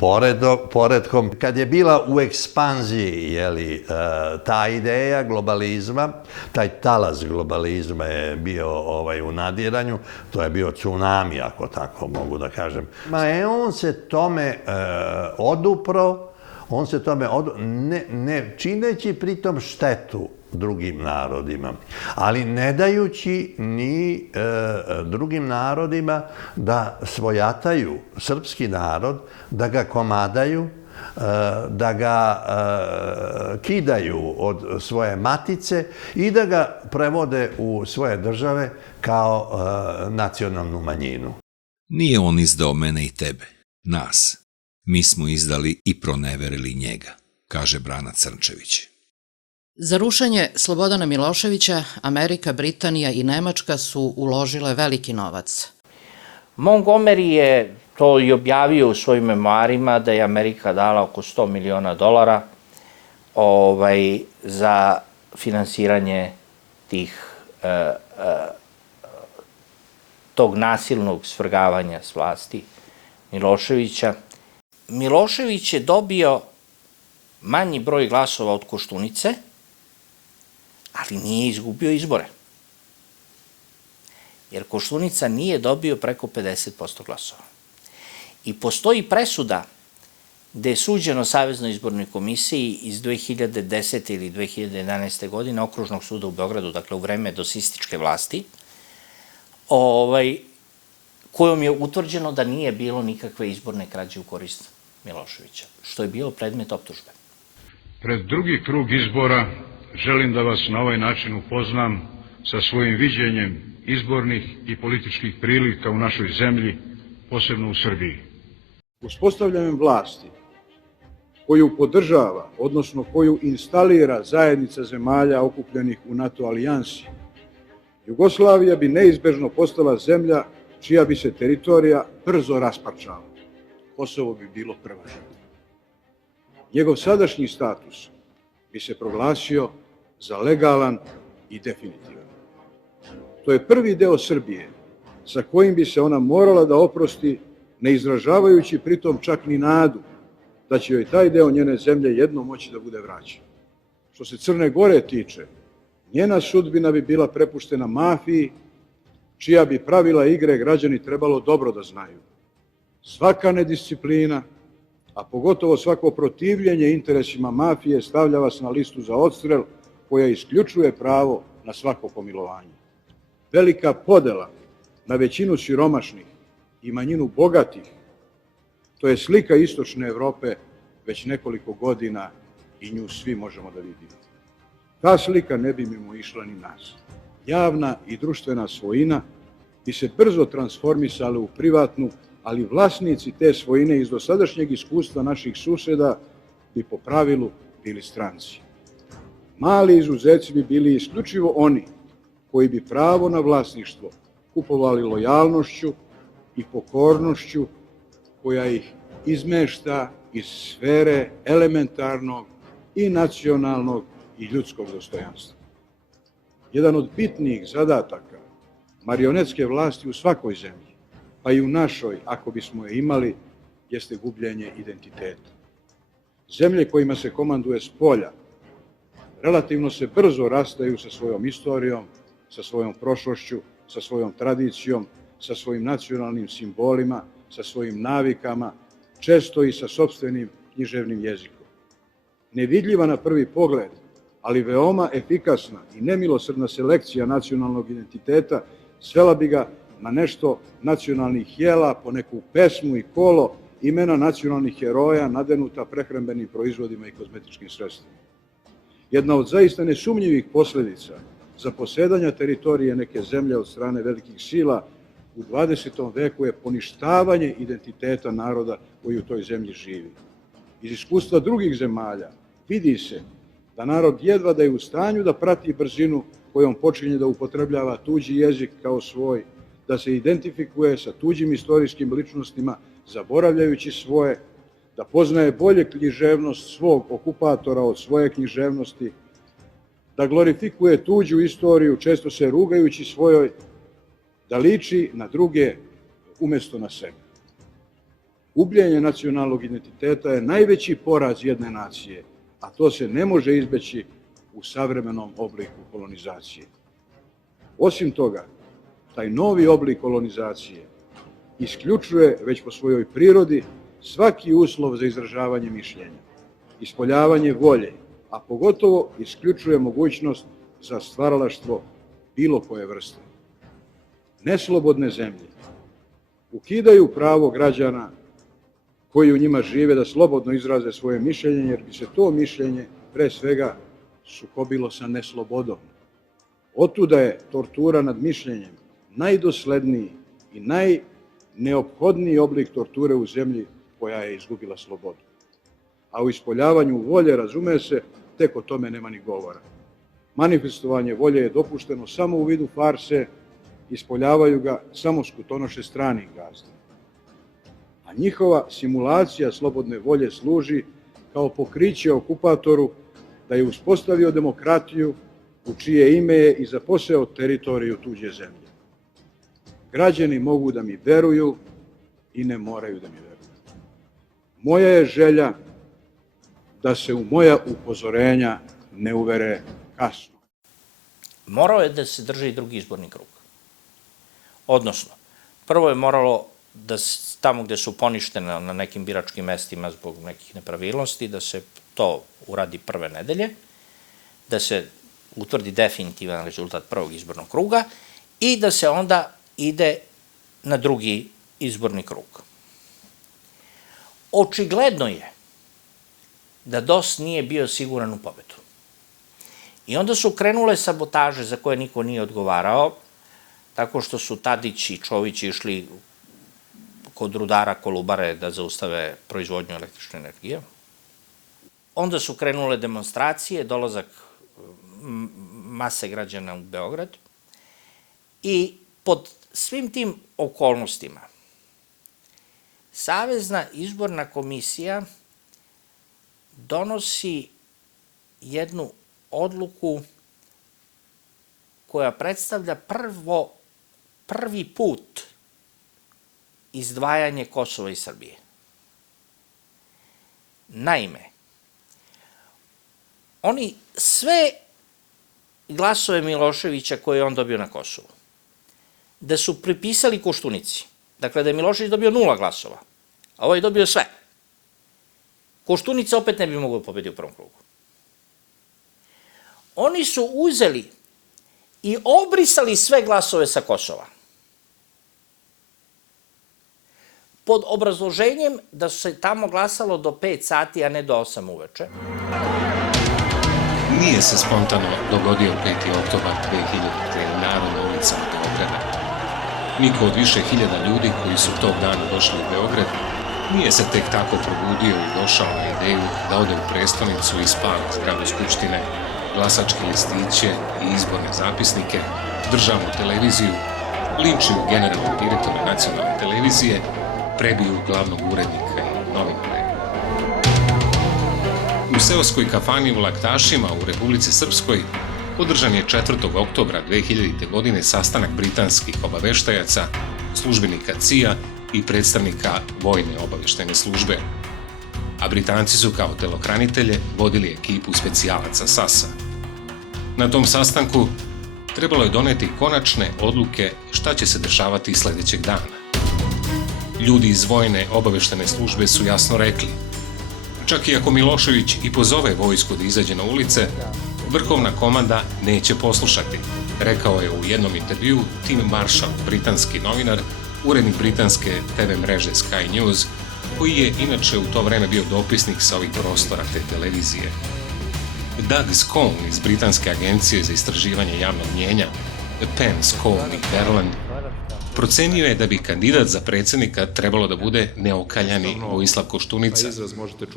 poredkom. Kad je bila u ekspanziji ta ideja globalizma, taj talas globalizma je bio u nadiranju, to je bio tsunami, ako tako mogu da kažem. On se tome odupro, ne čineći pritom štetu drugim narodima, ali ne dajući ni drugim narodima da svojataju srpski narod, da ga komadaju, da ga kidaju od svoje matice i da ga prevode u svoje države kao nacionalnu manjinu. Nije on izdao mene i tebe, nas. Mi smo izdali i proneverili njega, kaže Brana Crnčević. Za rušenje Slobodana Miloševića Amerika, Britanija i Nemačka su uložile veliki novac. Montgomery je to i objavio u svojim memoarima da je Amerika dala oko $100 miliona za finansiranje tog nasilnog svrgavanja s vlasti Miloševića. Milošević je dobio manji broj glasova od Koštunice, ali nije izgubio izbore. Jer Koštunica nije dobio preko 50% glasova. I postoji presuda gde je suđeno Saveznoj izbornoj komisiji iz 2010. ili 2011. godine Okružnog suda u Beogradu, dakle u vreme dosističke vlasti, kojom je utvrđeno da nije bilo nikakve izborne krađe u korist Miloševića, što je bilo predmet optužbe. Pred drugi krug izbora želim da vas na ovaj način upoznam sa svojim viđenjem izbornih i političkih prilika u našoj zemlji, posebno u Srbiji. Uspostavljanjem vlasti koju podržava, odnosno koju instalira zajednica zemalja okupljenih u NATO alijansi, Jugoslavija bi neizbežno postala zemlja čija bi se teritorija brzo rasparčala. Kosovo bi bilo prva žrtva. Njegov sadašnji status bi se proglasio za legalan i definitivan. To je prvi deo Srbije sa kojim bi se ona morala da oprosti, ne izražavajući pritom čak ni nadu da će joj taj deo njene zemlje jednom moći da bude vraćen. Što se Crne Gore tiče, njena sudbina bi bila prepuštena mafiji, čija bi pravila igre građani trebalo dobro da znaju. Svaka nedisciplina, a pogotovo svako protivljenje interesima mafije stavlja vas na listu za odstrel koja isključuje pravo na svako pomilovanje. Velika podela na većinu siromašnih i manjinu bogatih, to je slika istočne Evrope već nekoliko godina i nju svi možemo da vidimo. Ta slika ne bi mimo išla ni nas. Javna i društvena svojina bi se brzo transformisala u privatnu, ali vlasnici te svojine iz dosadašnjeg iskustva naših suseda bi po pravilu bili stranci. Mali izuzeci bi bili isključivo oni koji bi pravo na vlasništvo kupovali lojalnošću i pokornošću koja ih izmešta iz sfere elementarnog i nacionalnog i ljudskog dostojanstva. Jedan od bitnijih zadataka marionetske vlasti u svakoj zemlji, pa i u našoj, ako bismo je imali, jeste gubljenje identiteta. Zemlje kojima se komanduje s polja relativno se brzo rastaju sa svojom istorijom, sa svojom prošlošću, sa svojom tradicijom, sa svojim nacionalnim simbolima, sa svojim navikama, često i sa sopstvenim književnim jezikom. Nevidljiva na prvi pogled, ali veoma efikasna i nemilosrdna selekcija nacionalnog identiteta svela bi ga na nešto nacionalnih jela, po neku pesmu i kolo, imena nacionalnih heroja nadenuta prehrambenim proizvodima i kozmetičkim sredstvima. Jedna od zaista nesumnjivih posledica zaposedanja teritorije neke zemlje od strane velikih sila u 20. veku je poništavanje identiteta naroda koji u toj zemlji živi. Iz iskustva drugih zemalja vidi se da narod jedva da je u stanju da prati brzinu kojom počinje da upotrebljava tuđi jezik kao svoj, da se identifikuje sa tuđim istorijskim ličnostima, zaboravljajući svoje, da poznaje bolje književnost svog okupatora od svoje književnosti, da glorifikuje tuđu istoriju, često se rugajući svojoj, da liči na druge umesto na sebe. Gubljenje nacionalnog identiteta je najveći poraz jedne nacije, a to se ne može izbeći u savremenom obliku kolonizacije. Osim toga, taj novi oblik kolonizacije isključuje već po svojoj prirodi svaki uslov za izražavanje mišljenja, ispoljavanje volje, a pogotovo isključuje mogućnost za stvaralaštvo bilo koje vrste. Neslobodne zemlje ukidaju pravo građana koji u njima žive da slobodno izraze svoje mišljenje, jer bi se to mišljenje pre svega sukobilo sa neslobodom. Otuda je tortura nad mišljenjem najdosledniji i najneophodniji oblik torture u zemlji koja je izgubila slobodu. A u ispoljavanju volje, razume se, tek o tome nema ni govora. Manifestovanje volje je dopušteno samo u vidu farse, ispoljavaju ga samo skutonoše stranih gazda. A njihova simulacija slobodne volje služi kao pokriće okupatoru da je uspostavio demokratiju u čije ime je i zaposeo teritoriju tuđe zemlje. Građani mogu da mi veruju i ne moraju da mi veruju. Moja je želja da se u moja upozorenja ne uvere kasno. Morao je da se drži drugi izborni krug. Odnosno, prvo je moralo da tamo gde su poništene na nekim biračkim mestima zbog nekih nepravilnosti, da se to uradi prve nedelje, da se utvrdi definitivan rezultat prvog izbornog kruga i da se onda ide na drugi izborni krug. Očigledno je da DOS nije bio siguran u pobedu. I onda su krenule sabotaže za koje niko nije odgovarao, tako što su Tadić i Čović išli kod rudara Kolubare da zaustave proizvodnju električne energije. Onda su krenule demonstracije, dolazak mase građana u Beograd i pod svim tim okolnostima Savezna izborna komisija donosi jednu odluku koja predstavlja prvi put izdvajanje Kosova i Srbije. Naime, oni sve glasove Miloševića koje je on dobio na Kosovu, da su pripisali Koštunici, dakle da je Milošević dobio 0 glasova, a ovaj je dobio sve, Koštunica opet ne bi mogao pobedi u prvom krugu. Oni su uzeli i obrisali sve glasove sa Kosova pod obrazloženjem da se tamo glasalo do 5 sati, a ne do 8 uveče. Nije se spontano dogodio 5. oktobar 2000. Narodna ulica u Beograda. Niko od više hiljada ljudi koji su tog dana došli u Beograd nije se tek tako probudio i došao na ideju da ode u prestonicu i spali zgradu Skupštine, glasačke listiće i izborne zapisnike, državnu televiziju, linčuju generalnog direktora nacionalne televizije, prebiju glavnog urednika i novinara. U seoskoj kafani u Laktašima u Republici Srpskoj održan je 4. oktobra 2000. godine sastanak britanskih obaveštajaca, službenika CIA i predstavnika vojne obaveštajne službe. A Britanci su kao telokranitelje vodili ekipu specijalaca SAS-a. Na tom sastanku trebalo je doneti konačne odluke šta će se dešavati sledećeg dana. Ljudi iz vojne obaveštajne službe su jasno rekli: čak i ako Milošević i pozove vojsku da izađe na ulice, vrhovna komanda neće poslušati, rekao je u jednom intervju Tim Marshall, britanski novinar, urednik britanske TV mreže Sky News, koji je inače u to vreme bio dopisnik sa ovih prostora te televizije. Doug Scone iz britanske agencije za istraživanje javnog mnjenja, Penn, Scone i Berland, procenio je da bi kandidat za predsjednika trebalo da bude neokaljani Vojislav Koštunica,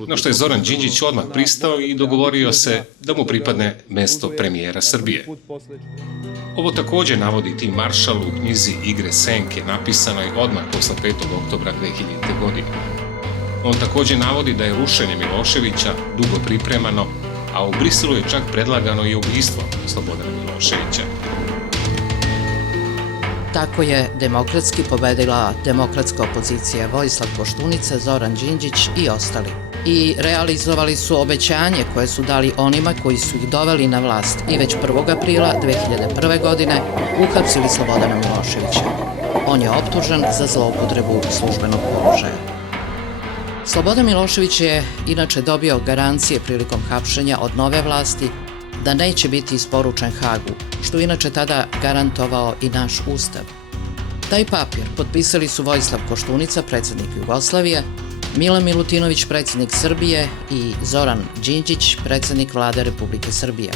na što je Zoran Đinđić odmah pristao i dogovorio se da mu pripadne mesto premijera Srbije. Ovo takođe navodi Tim Marshall u knjizi Igre senke, napisanoj odmah posle 5. oktobra 2000. godine. On takođe navodi da je rušenje Miloševića dugo pripremano, a u Briselu je čak predlagano i ubistvo Slobodana Miloševića. Tako je demokratski pobedila demokratska opozicija Vojislav Koštunica, Zoran Đinđić i ostali. I realizovali su obećanje koje su dali onima koji su ih doveli na vlast i već 1. aprila 2001. godine uhapsili Slobodana Miloševića. On je optužen za zloupotrebu službenog položaja. Slobodan Milošević je inače dobio garancije prilikom hapšenja od nove vlasti da neće biti isporučen Hagu, što inače tada garantovao i naš ustav. Taj papir potpisali su Vojislav Koštunica, predsjednik Jugoslavije, Milan Milutinović, predsjednik Srbije i Zoran Đinđić, predsjednik vlade Republike Srbije.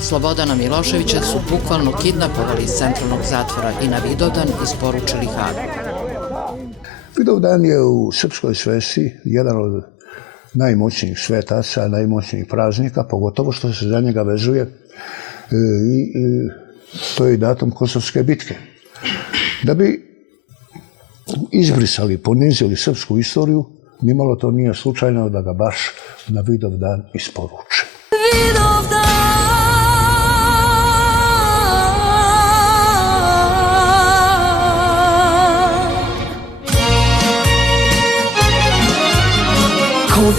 Slobodana Miloševića su bukvalno kidnapovali iz centralnog zatvora i na Vidovdan isporučili Hagu. Vidovdan je u srpskoj svesti jedan od najmoćnijih svetaca, najmoćnijih praznika, pogotovo što se za njega vezuje i to je datum Kosovske bitke. Da bi izbrisali, ponizili srpsku istoriju, nimalo to nije slučajno da ga baš na Vidovdan isporuče.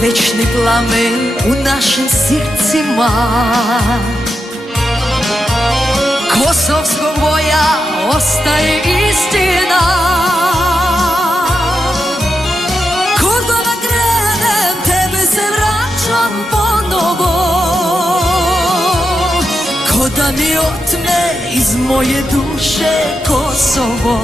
večni plamen u našim srcima. Kosovskog boja ostaje istina. Kordona krenem, tebe se vraćam ponovo. Ko da mi otme iz moje duše Kosovo.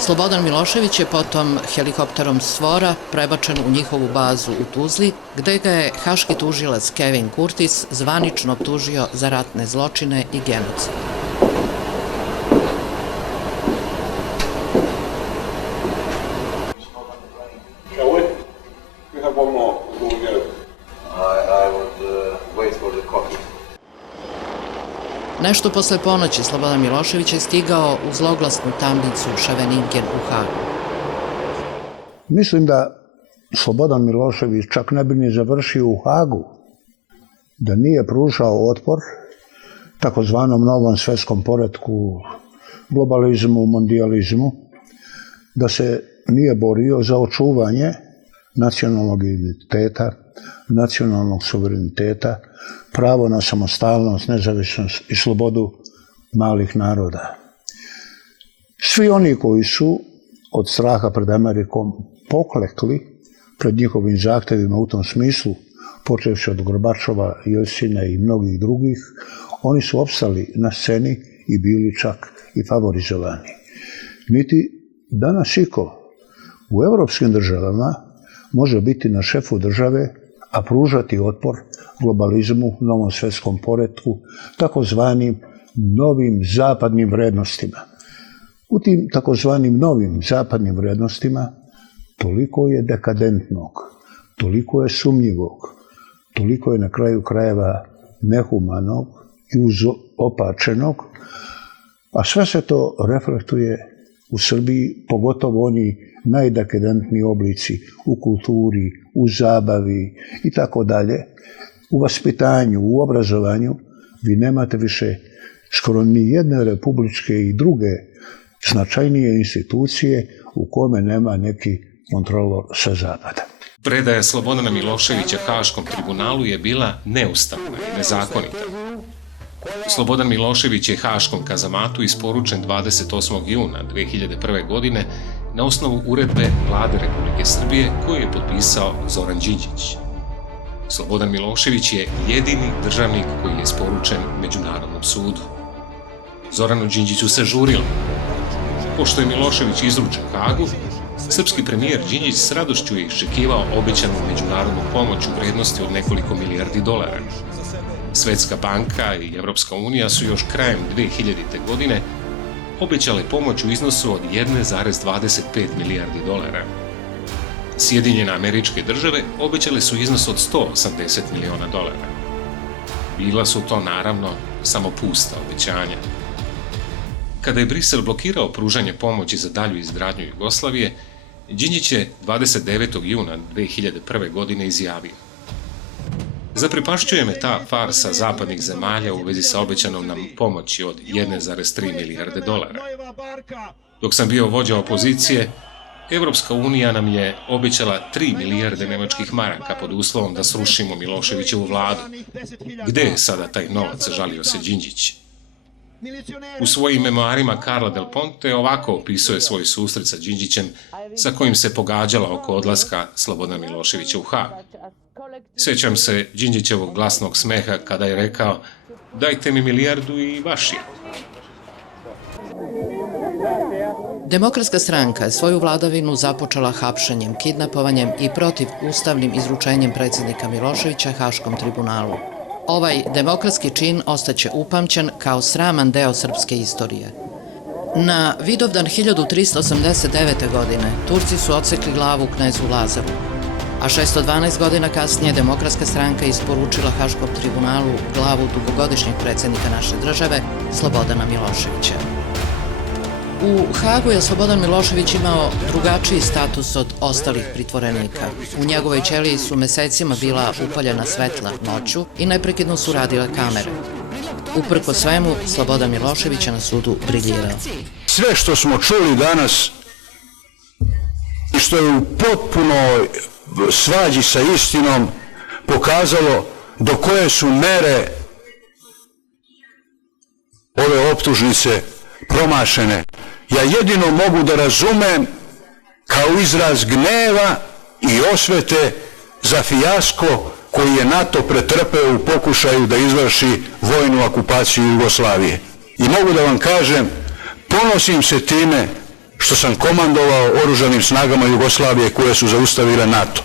Slobodan Milošević je potom helikopterom SVOR-a prebačen u njihovu bazu u Tuzli, gde ga je haški tužilac Kevin Kurtis zvanično optužio za ratne zločine i genocid. Nešto posle ponoći Slobodan Milošević je stigao u zloglasnu tamnicu Scheveningen u Hagu. Mislim da Slobodan Milošević čak ne bi ni završio u Hagu da nije pružao otpor takozvanom novom svetskom poretku, globalizmu, mondijalizmu, da se nije borio za očuvanje nacionalnog identiteta, nacionalnog suvereniteta, pravo na samostalnost, nezavisnost i slobodu malih naroda. Svi oni koji su od straha pred Amerikom poklekli pred njihovim zahtevima u tom smislu, počevši od Gorbačova, Jeljcina i mnogih drugih, oni su opstali na sceni i bili čak i favorizovani. Niti danas iko u evropskim državama može biti na šefu države, a pružati otpor globalizmu, novom svetskom poretku, takozvanim novim zapadnim vrednostima. U tim takozvanim novim zapadnim vrednostima toliko je dekadentnog, toliko je sumnjivog, toliko je na kraju krajeva nehumanog i uzopačenog, a sve se to reflektuje u Srbiji, pogotovo oni najdekadentniji oblici u kulturi, u zabavi i tako dalje, u vaspitanju, u obrazovanju. Vi nemate više skoro ni jedne republičke i druge značajnije institucije u kome nema neki kontrolor sa zapada. Predaja Slobodana Miloševića Haškom tribunalu je bila neustavna i nezakonita. Slobodan Milošević je Haškom kazamatu isporučen 28. juna 2001. godine na osnovu uredbe Vlade Republike Srbije koju je potpisao Zoran Đinđić. Slobodan Milošević je jedini državnik koji je isporučen Međunarodnom sudu. Zoranu Đinđiću se žurilo. Pošto je Milošević izručen Hagu, srpski premijer Đinđić s radošću je iščekivao obećanu međunarodnu pomoć u vrednosti od nekoliko milijardi dolara. Svetska banka i Evropska unija su još krajem 2000. godine obećale pomoć u iznosu od 1,25 milijardi dolara. Sjedinjene Američke Države obećale su iznos od 180 miliona dolara. Bila su to, naravno, samo pusta obećanja. Kada je Brisel blokirao pružanje pomoći za dalju izgradnju Jugoslavije, Đinđić je 29. juna 2001. godine izjavio: "Zaprepašćuje me ta farsa zapadnih zemalja u vezi sa obećanom nam pomoći od 1,3 milijarde dolara. Dok sam bio vođa opozicije, Evropska unija nam je obećala 3 milijarde nemačkih maraka pod uslovom da srušimo Miloševićevu vladu. Gde je sada taj novac?" žalio se Đinđić. U svojim memoarima Carla Del Ponte ovako opisuje svoj susret sa Đinđićem, sa kojim se pogađala oko odlaska Slobodana Miloševića u Hag. Sjećam se Đinđićevog glasnog smeha kada je rekao: "Dajte mi milijardu i vaši." Demokratska stranka je svoju vladavinu započela hapšenjem, kidnapovanjem i protivustavnim izručenjem predsjednika Miloševića Haškom tribunalu. Ovaj demokratski čin ostaće upamćen kao sraman deo srpske istorije. Na Vidovdan 1389. godine Turci su odsekli glavu knezu Lazaru, a 612 godina kasnije Demokratska stranka isporučila Haškom tribunalu glavu dugogodišnjeg predsjednika naše države, Slobodana Miloševića. U Hagu je Slobodan Milošević imao drugačiji status od ostalih pritvorenika. U njegovoj ćeliji su mesecima bila upaljena svetla noću i neprekidno su radile kamere. Uprko svemu, Slobodan Milošević je na sudu briljirao. Sve što smo čuli danas i što je u potpunoj svađi sa istinom pokazalo do koje su mere ove optužnice promašene. Ja jedino mogu da razumem kao izraz gneva i osvete za fijasko koji je NATO pretrpeo u pokušaju da izvrši vojnu okupaciju Jugoslavije. I mogu da vam kažem, ponosim se time što sam komandovao oružanim snagama Jugoslavije koje su zaustavile NATO.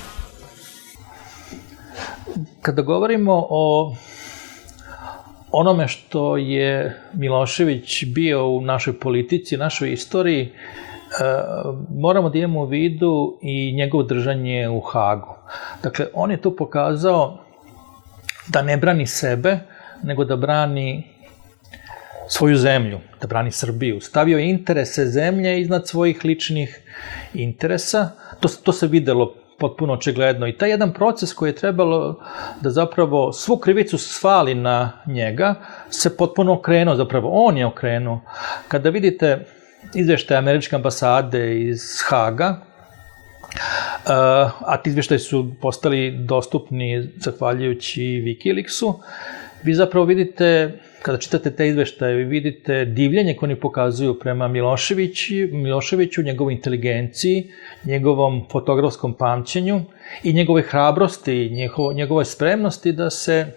Kada govorimo o onome što je Milošević bio u našoj politici, našoj istoriji, moramo da imamo u vidu i njegovo držanje u Hagu. Dakle, on je tu pokazao da ne brani sebe, nego da brani svoju zemlju, da brani Srbiju. Stavio je interese zemlje iznad svojih ličnih interesa. To se videlo potpuno očigledno. I taj jedan proces koji je trebalo da zapravo svu krivicu svali na njega, se potpuno okrenuo, zapravo on je okrenuo. Kada vidite izveštaje američke ambasade iz Haga, a ti izveštaji su postali dostupni zahvaljujući Wikileaksu, vi zapravo vidite, kada čitate te izveštaje, vi vidite divljenje koje oni pokazuju prema Miloševiću, njegovoj inteligenciji, njegovom fotografskom pamćenju i njegove hrabrosti, njegove spremnosti da se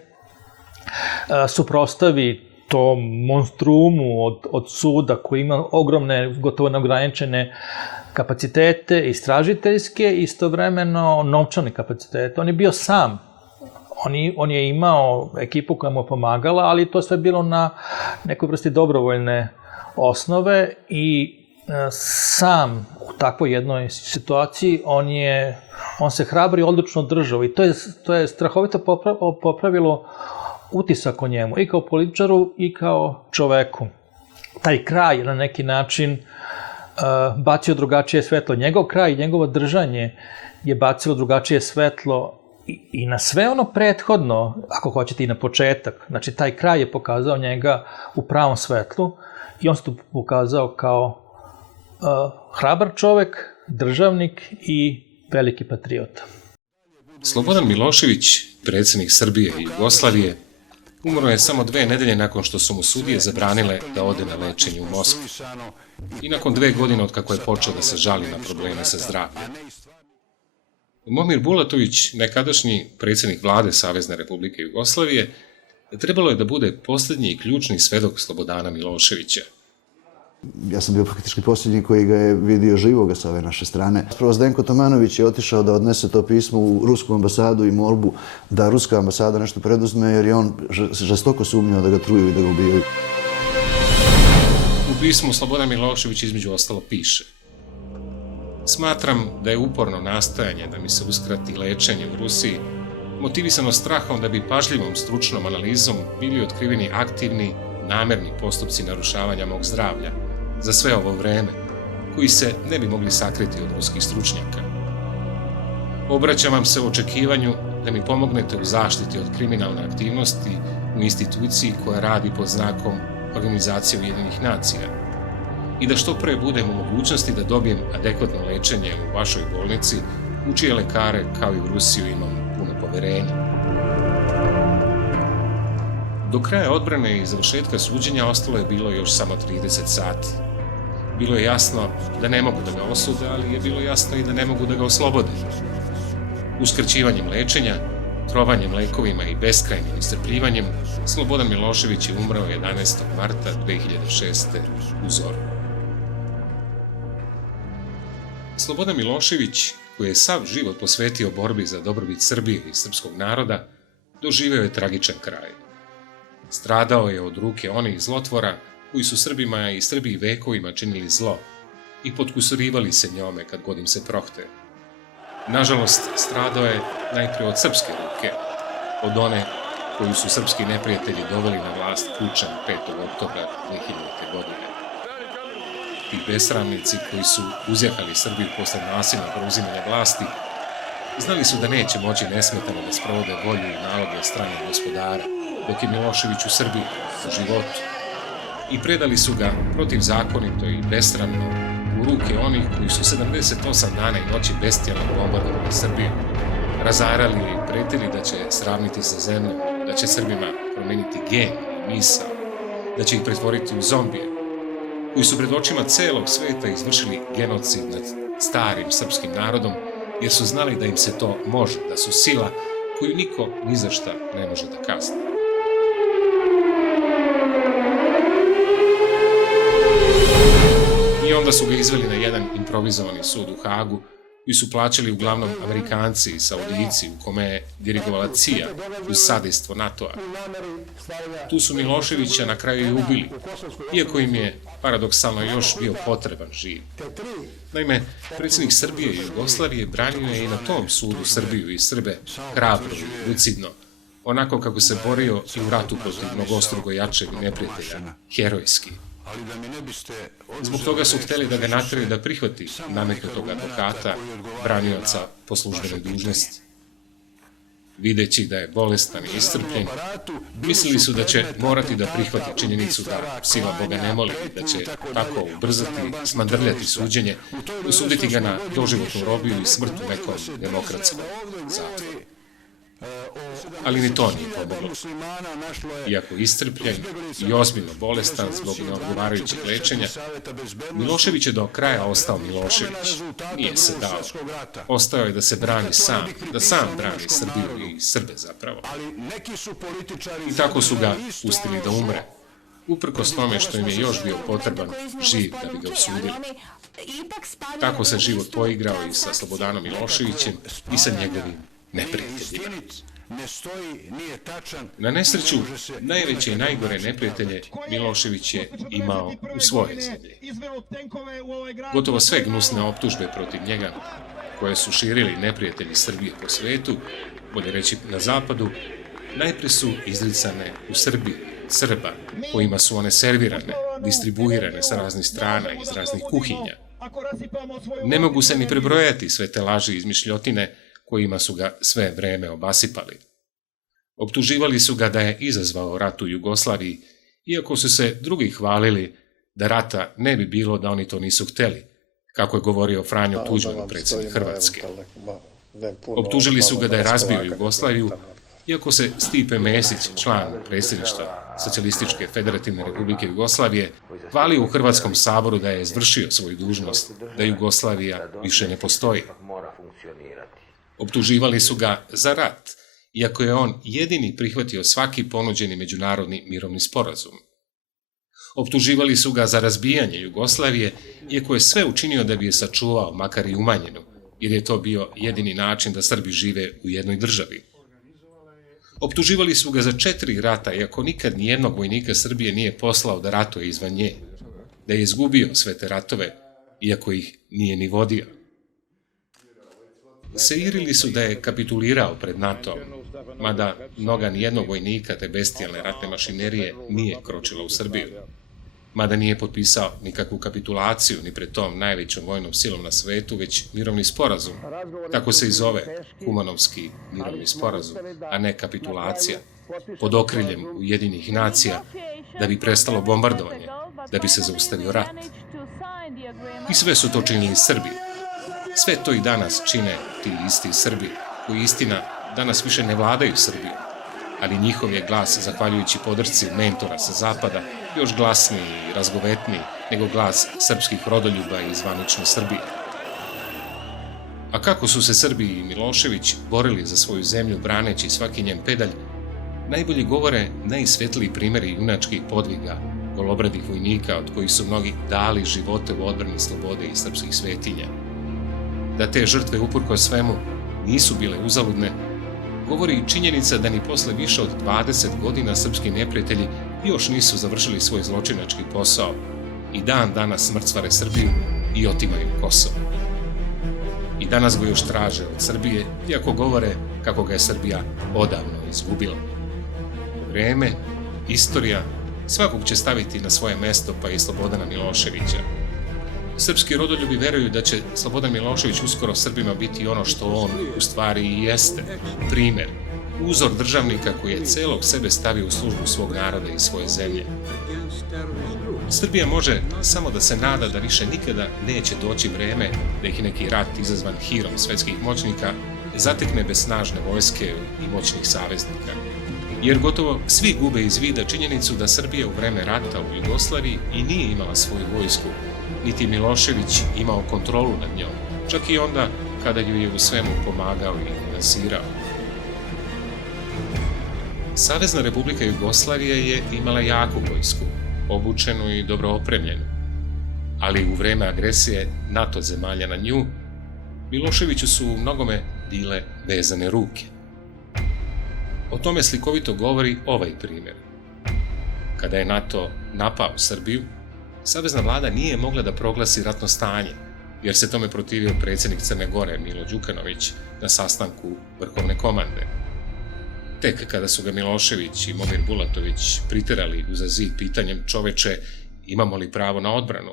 suprotstavi tom monstrumu od suda koji ima ogromne, gotovo neograničene kapacitete, istražiteljske, istovremeno novčane kapacitete. On je bio sam. On je imao ekipu koja mu je pomagala, ali to sve bilo na nekoj vrsti dobrovoljne osnove i sam u takvoj jednoj situaciji on se hrabro i odlučno držao i to je strahovito popravilo utisak o njemu i kao političaru i kao čoveku. Taj kraj je na neki način bacio drugačije svetlo. Njegov kraj i njegovo držanje je bacilo drugačije svetlo i na sve ono prethodno, ako hoćete i na početak. Znači, taj kraj je pokazao njega u pravom svetlu i on se tu pokazao kao hrabar čovek, državnik i veliki patriota. Slobodan Milošević, predsjednik Srbije i Jugoslavije, umro je samo 2 nedelje nakon što su mu sudije zabranile da ode na lečenje u Moskvu i nakon 2 godine od kako je počeo da se žali na probleme sa zdravljem. Momir Bulatović, nekadašnji predsjednik vlade Savezne Republike Jugoslavije, trebalo je da bude posljednji i ključni svedok Slobodana Miloševića. Ja sam bio praktički posljednji koji ga je vidio živoga sa ove naše strane. Prvo Zdenko Tomanović je otišao da odnese to pismo u rusku ambasadu i molbu da ruska ambasada nešto preduzme, jer je on žestoko sumnjao da ga truju i da ga ubijaju. U pismu Slobodan Milošević između ostalo piše: smatram da je uporno nastojanje da mi se uskrati lečenje u Rusiji motivisano strahom da bi pažljivom stručnom analizom bili otkriveni aktivni, namerni postupci narušavanja mog zdravlja za sve ovo vreme, koji se ne bi mogli sakriti od ruskih stručnjaka. Obraćam vam se u očekivanju da mi pomognete u zaštiti od kriminalne aktivnosti u instituciji koja radi pod znakom Organizacije Ujedinjenih nacija i da što pre budem u mogućnosti da dobijem adekvatno lečenje u vašoj bolnici, u čije lekare, kao i u Rusiju, imam puno poverenja. Do kraja odbrane i završetka suđenja ostalo je bilo još samo 30 sati. Bilo je jasno da ne mogu da ga osude, ali je bilo jasno i da ne mogu da ga oslobode. Uskraćivanjem lečenja, trovanjem lekovima i beskrajnim iscrpljivanjem, Slobodan Milošević je umreo 11. marta 2006. u Zoru. Slobodan Milošević, koji je sav život posvetio borbi za dobrobit Srbije i srpskog naroda, doživeo je tragičan kraj. Stradao je od ruke onih zlotvora koji su Srbima i Srbiji vekovima činili zlo i potkusurivali se njome kad god im se prohte. Nažalost, stradao je najpre od srpske ruke, od one koju su srpski neprijatelji doveli na vlast pučem 5. oktobra 2000. godine. Ti besramnici koji su uzjahali Srbiju posle nasilnog preuzimanja vlasti, znali su da neće moći nesmetano da sprovode volju i naloge stranih gospodara, dok je Milošević u Srbiji, u životu, i predali su ga protivzakonito i besramno u u ruke onih koji su 78 dana i noći bestijalno bombardovali Srbiju, razarali i pretili da će sravniti sa zemljom, da će Srbima promeniti gen i misao, da će ih pretvoriti u zombije, koji su pred očima celog sveta izvršili genocid nad starim srpskim narodom, jer su znali da im se to može, da su sila koju niko ni za šta ne može da kazni. I onda su ga izveli na jedan improvizovani sud u Hagu, koji su plaćali uglavnom Amerikanci i Saudijici, u kome je dirigovala CIA uz sadejstvo NATO-a. Tu su Miloševića na kraju i ubili, iako im je paradoksalno još bio potreban živ. Naime, predsjednik Srbije i Jugoslavije branio je i na tom sudu Srbiju i Srbe hrabro i lucidno, onako kako se borio i u ratu protiv mnogostrugo jačeg neprijatelja, herojski. Zbog toga su hteli da ga nateraju da prihvati nametnutog advokata, branioca po službenoj dužnosti. Videći da je bolestan i iscrpljen, mislili su da će morati da prihvati činjenicu da sila Boga ne moli, da će tako ubrzati, smandrljati suđenje, usuditi ga na doživotnu robiju i smrt u nekom demokratskom zatvoru. Ali ni to nije pomoglo. Iako iscrpljen i ozbiljno bolestan zbog neodgovarajućeg lečenja, Milošević je do kraja ostao Milošević. Nije se dao. Ostao je da se brani sam, da sam brani Srbiju i Srbe zapravo. I tako su ga pustili da umre, uprkos tome što im je još bio potreban živ da bi ga osudili. Tako se život poigrao i sa Slobodanom Miloševićem i sa njegovim neprijateljima. Na nesreću, najveće i najgore neprijatelje Milošević je imao u svojoj zemlji. Gotovo sve gnusne optužbe protiv njega, koje su širili neprijatelji Srbije po svetu, bolje reći na zapadu, najpre su izricane u Srbiji, Srba, kojima su one servirane, distribuirane sa raznih strana iz raznih kuhinja. Ne mogu se ni prebrojati sve te laži i izmišljotine kojima su ga sve vreme obasipali. Optuživali su ga da je izazvao rat u Jugoslaviji, iako su se drugi hvalili da rata ne bi bilo da oni to nisu hteli, kako je govorio Franjo Tuđman, predsjednik Hrvatske. Optužili su ga da je razbio Jugoslaviju, iako se Stipe Mesić, član predsjedništva Socijalističke federativne republike Jugoslavije, hvalio u Hrvatskom saboru da je izvršio svoju dužnost, da Jugoslavija više ne postoji. Optuživali su ga za rat, iako je on jedini prihvatio svaki ponuđeni međunarodni mirovni sporazum. Optuživali su ga za razbijanje Jugoslavije, iako je sve učinio da bi je sačuvao, makar i umanjenu, jer je to bio jedini način da Srbi žive u jednoj državi. Optuživali su ga za 4 rata, iako nikad nijednog vojnika Srbije nije poslao da ratuje izvan nje, da je izgubio sve te ratove, iako ih nije ni vodio. Seirili su da je kapitulirao pred NATO-om, mada noga nijednog vojnika te bestijalne ratne mašinerije nije kročila u Srbiju, mada nije potpisao nikakvu kapitulaciju ni pred tom najvećom vojnom silom na svetu, već mirovni sporazum, tako se i zove, Kumanovski mirovni sporazum, a ne kapitulacija, pod okriljem Ujedinjenih nacija, da bi prestalo bombardovanje, da bi se zaustavio rat. I sve su to činili Srbi. Sve to i danas čine ti isti Srbi, koji istina danas više ne vladaju Srbijom, ali njihov je glas, zahvaljujući podršci mentora sa zapada, još glasniji i razgovetniji nego glas srpskih rodoljuba i zvanične Srbije. A kako su se Srbi i Milošević borili za svoju zemlju braneći svaki njen pedalj, najbolje govore najsvetliji primjeri junačkih podviga golobradih vojnika, od kojih su mnogi dali živote u odbrani slobode i srpskih svetinja. Da te žrtve uprkos svemu nisu bile uzaludne, govori i činjenica da ni posle više od 20 godina srpski neprijatelji još nisu završili svoj zločinački posao i dan danas mrcvare Srbiju i otimaju Kosovo. I danas ga još traže od Srbije, iako govore kako ga je Srbija odavno izgubila. Vreme, istorija, svakog će staviti na svoje mesto, pa i Slobodana Miloševića. Srpski rodoljubi veruju da će Slobodan Milošević uskoro Srbima biti ono što on u stvari i jeste, primer, uzor državnika koji je celog sebe stavio u službu svog naroda i svoje zemlje. Srbija može samo da se nada da više nikada neće doći vreme da ih neki rat izazvan hirom svetskih moćnika zatekne bez snažne vojske i moćnih saveznika. Jer gotovo svi gube iz vida činjenicu da Srbija u vreme rata u Jugoslaviji i nije imala svoju vojsku, niti Milošević imao kontrolu nad njom, čak i onda kada ju je u svemu pomagao i finansirao. Savezna Republika Jugoslavija je imala jaku vojsku, obučenu i dobro opremljenu, ali u vreme agresije NATO zemalja na nju, Miloševiću su u mnogome bile vezane ruke. O tome slikovito govori ovaj primjer. Kada je NATO napao Srbiju, savezna vlada nije mogla da proglasi ratno stanje, jer se tome protivio predsjednik Crne Gore Milo Đukanović na sastanku Vrhovne komande. Tek kada su ga Milošević i Momir Bulatović priterali uza zid pitanjem čoveče imamo li pravo na odbranu,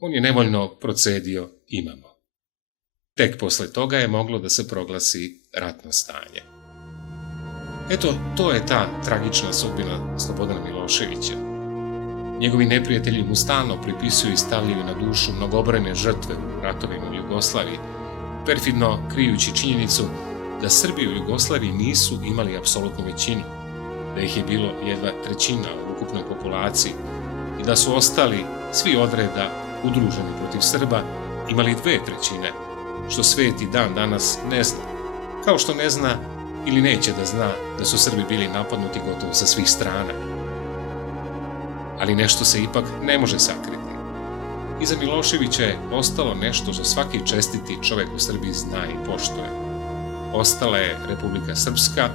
on je nevoljno procedio imamo. Tek posle toga je moglo da se proglasi ratno stanje. Eto, to je ta tragična sudbina Slobodana Miloševića. Njegovi neprijatelji mu stalno pripisuju i stavljaju na dušu mnogobrojne žrtve u ratovima u Jugoslaviji, perfidno krijući činjenicu da Srbi u Jugoslaviji nisu imali apsolutnu većinu, da ih je bilo jedva trećina u ukupnoj populaciji i da su ostali svi odreda udruženi protiv Srba imali 2/3, što svet i dan danas ne zna, kao što ne zna ili neće da zna da su Srbi bili napadnuti gotovo sa svih strana. Ali nešto se ipak ne može sakriti. Iza Miloševića je ostalo nešto što svaki čestiti čovek u Srbiji zna i poštuje. Ostala je Republika Srpska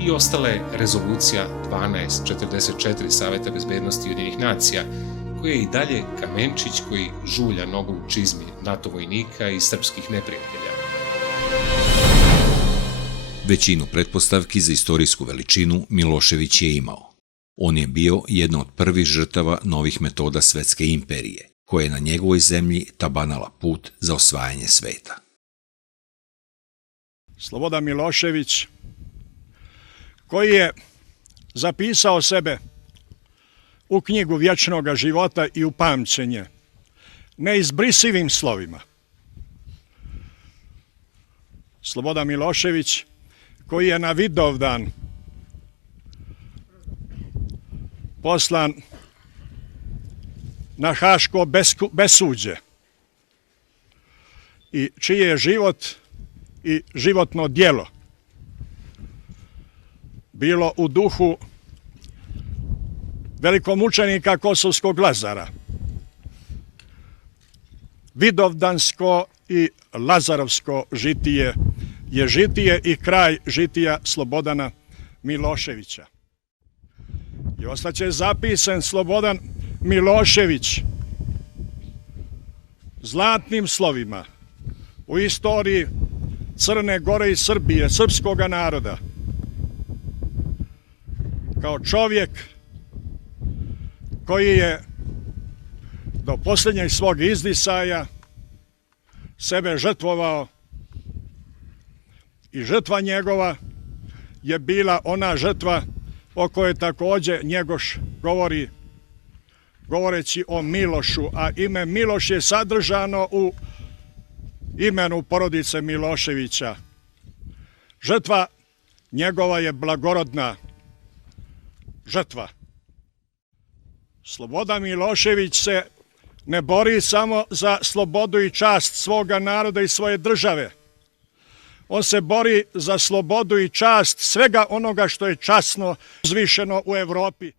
i ostala je rezolucija 1244 Saveta bezbednosti Ujedinjenih nacija, koja je i dalje kamenčić koji žulja nogu u čizmi NATO vojnika i srpskih neprijatelja. Većinu pretpostavki za istorijsku veličinu Milošević je imao. On je bio jedna od prvih žrtava novih metoda svetske imperije, koja je na njegovoj zemlji tabanala put za osvajanje sveta. Slobodan Milošević, koji je zapisao sebe u knjigu vječnog života i u pamćenje neizbrisivim slovima. Slobodan Milošević, koji je na Vidovdan poslan na Haško besuđe i čiji je život i životno djelo bilo u duhu velikomučenika kosovskog Lazara. Vidovdansko i Lazarovsko žitije je žitije i kraj žitija Slobodana Miloševića. I ostaće zapisan Slobodan Milošević zlatnim slovima u istoriji Crne Gore i Srbije, srpskoga naroda, kao čovjek koji je do posljednjeg svog izdisaja sebe žrtvovao i žrtva njegova je bila ona žrtva o kojoj također Njegoš govori, govoreći o Milošu, a ime Miloš je sadržano u imenu porodice Miloševića. Žrtva njegova je blagorodna žrtva. Slobodan Milošević se ne bori samo za slobodu i čast svoga naroda i svoje države. On se bori za slobodu i čast svega onoga što je časno uzvišeno u Evropi.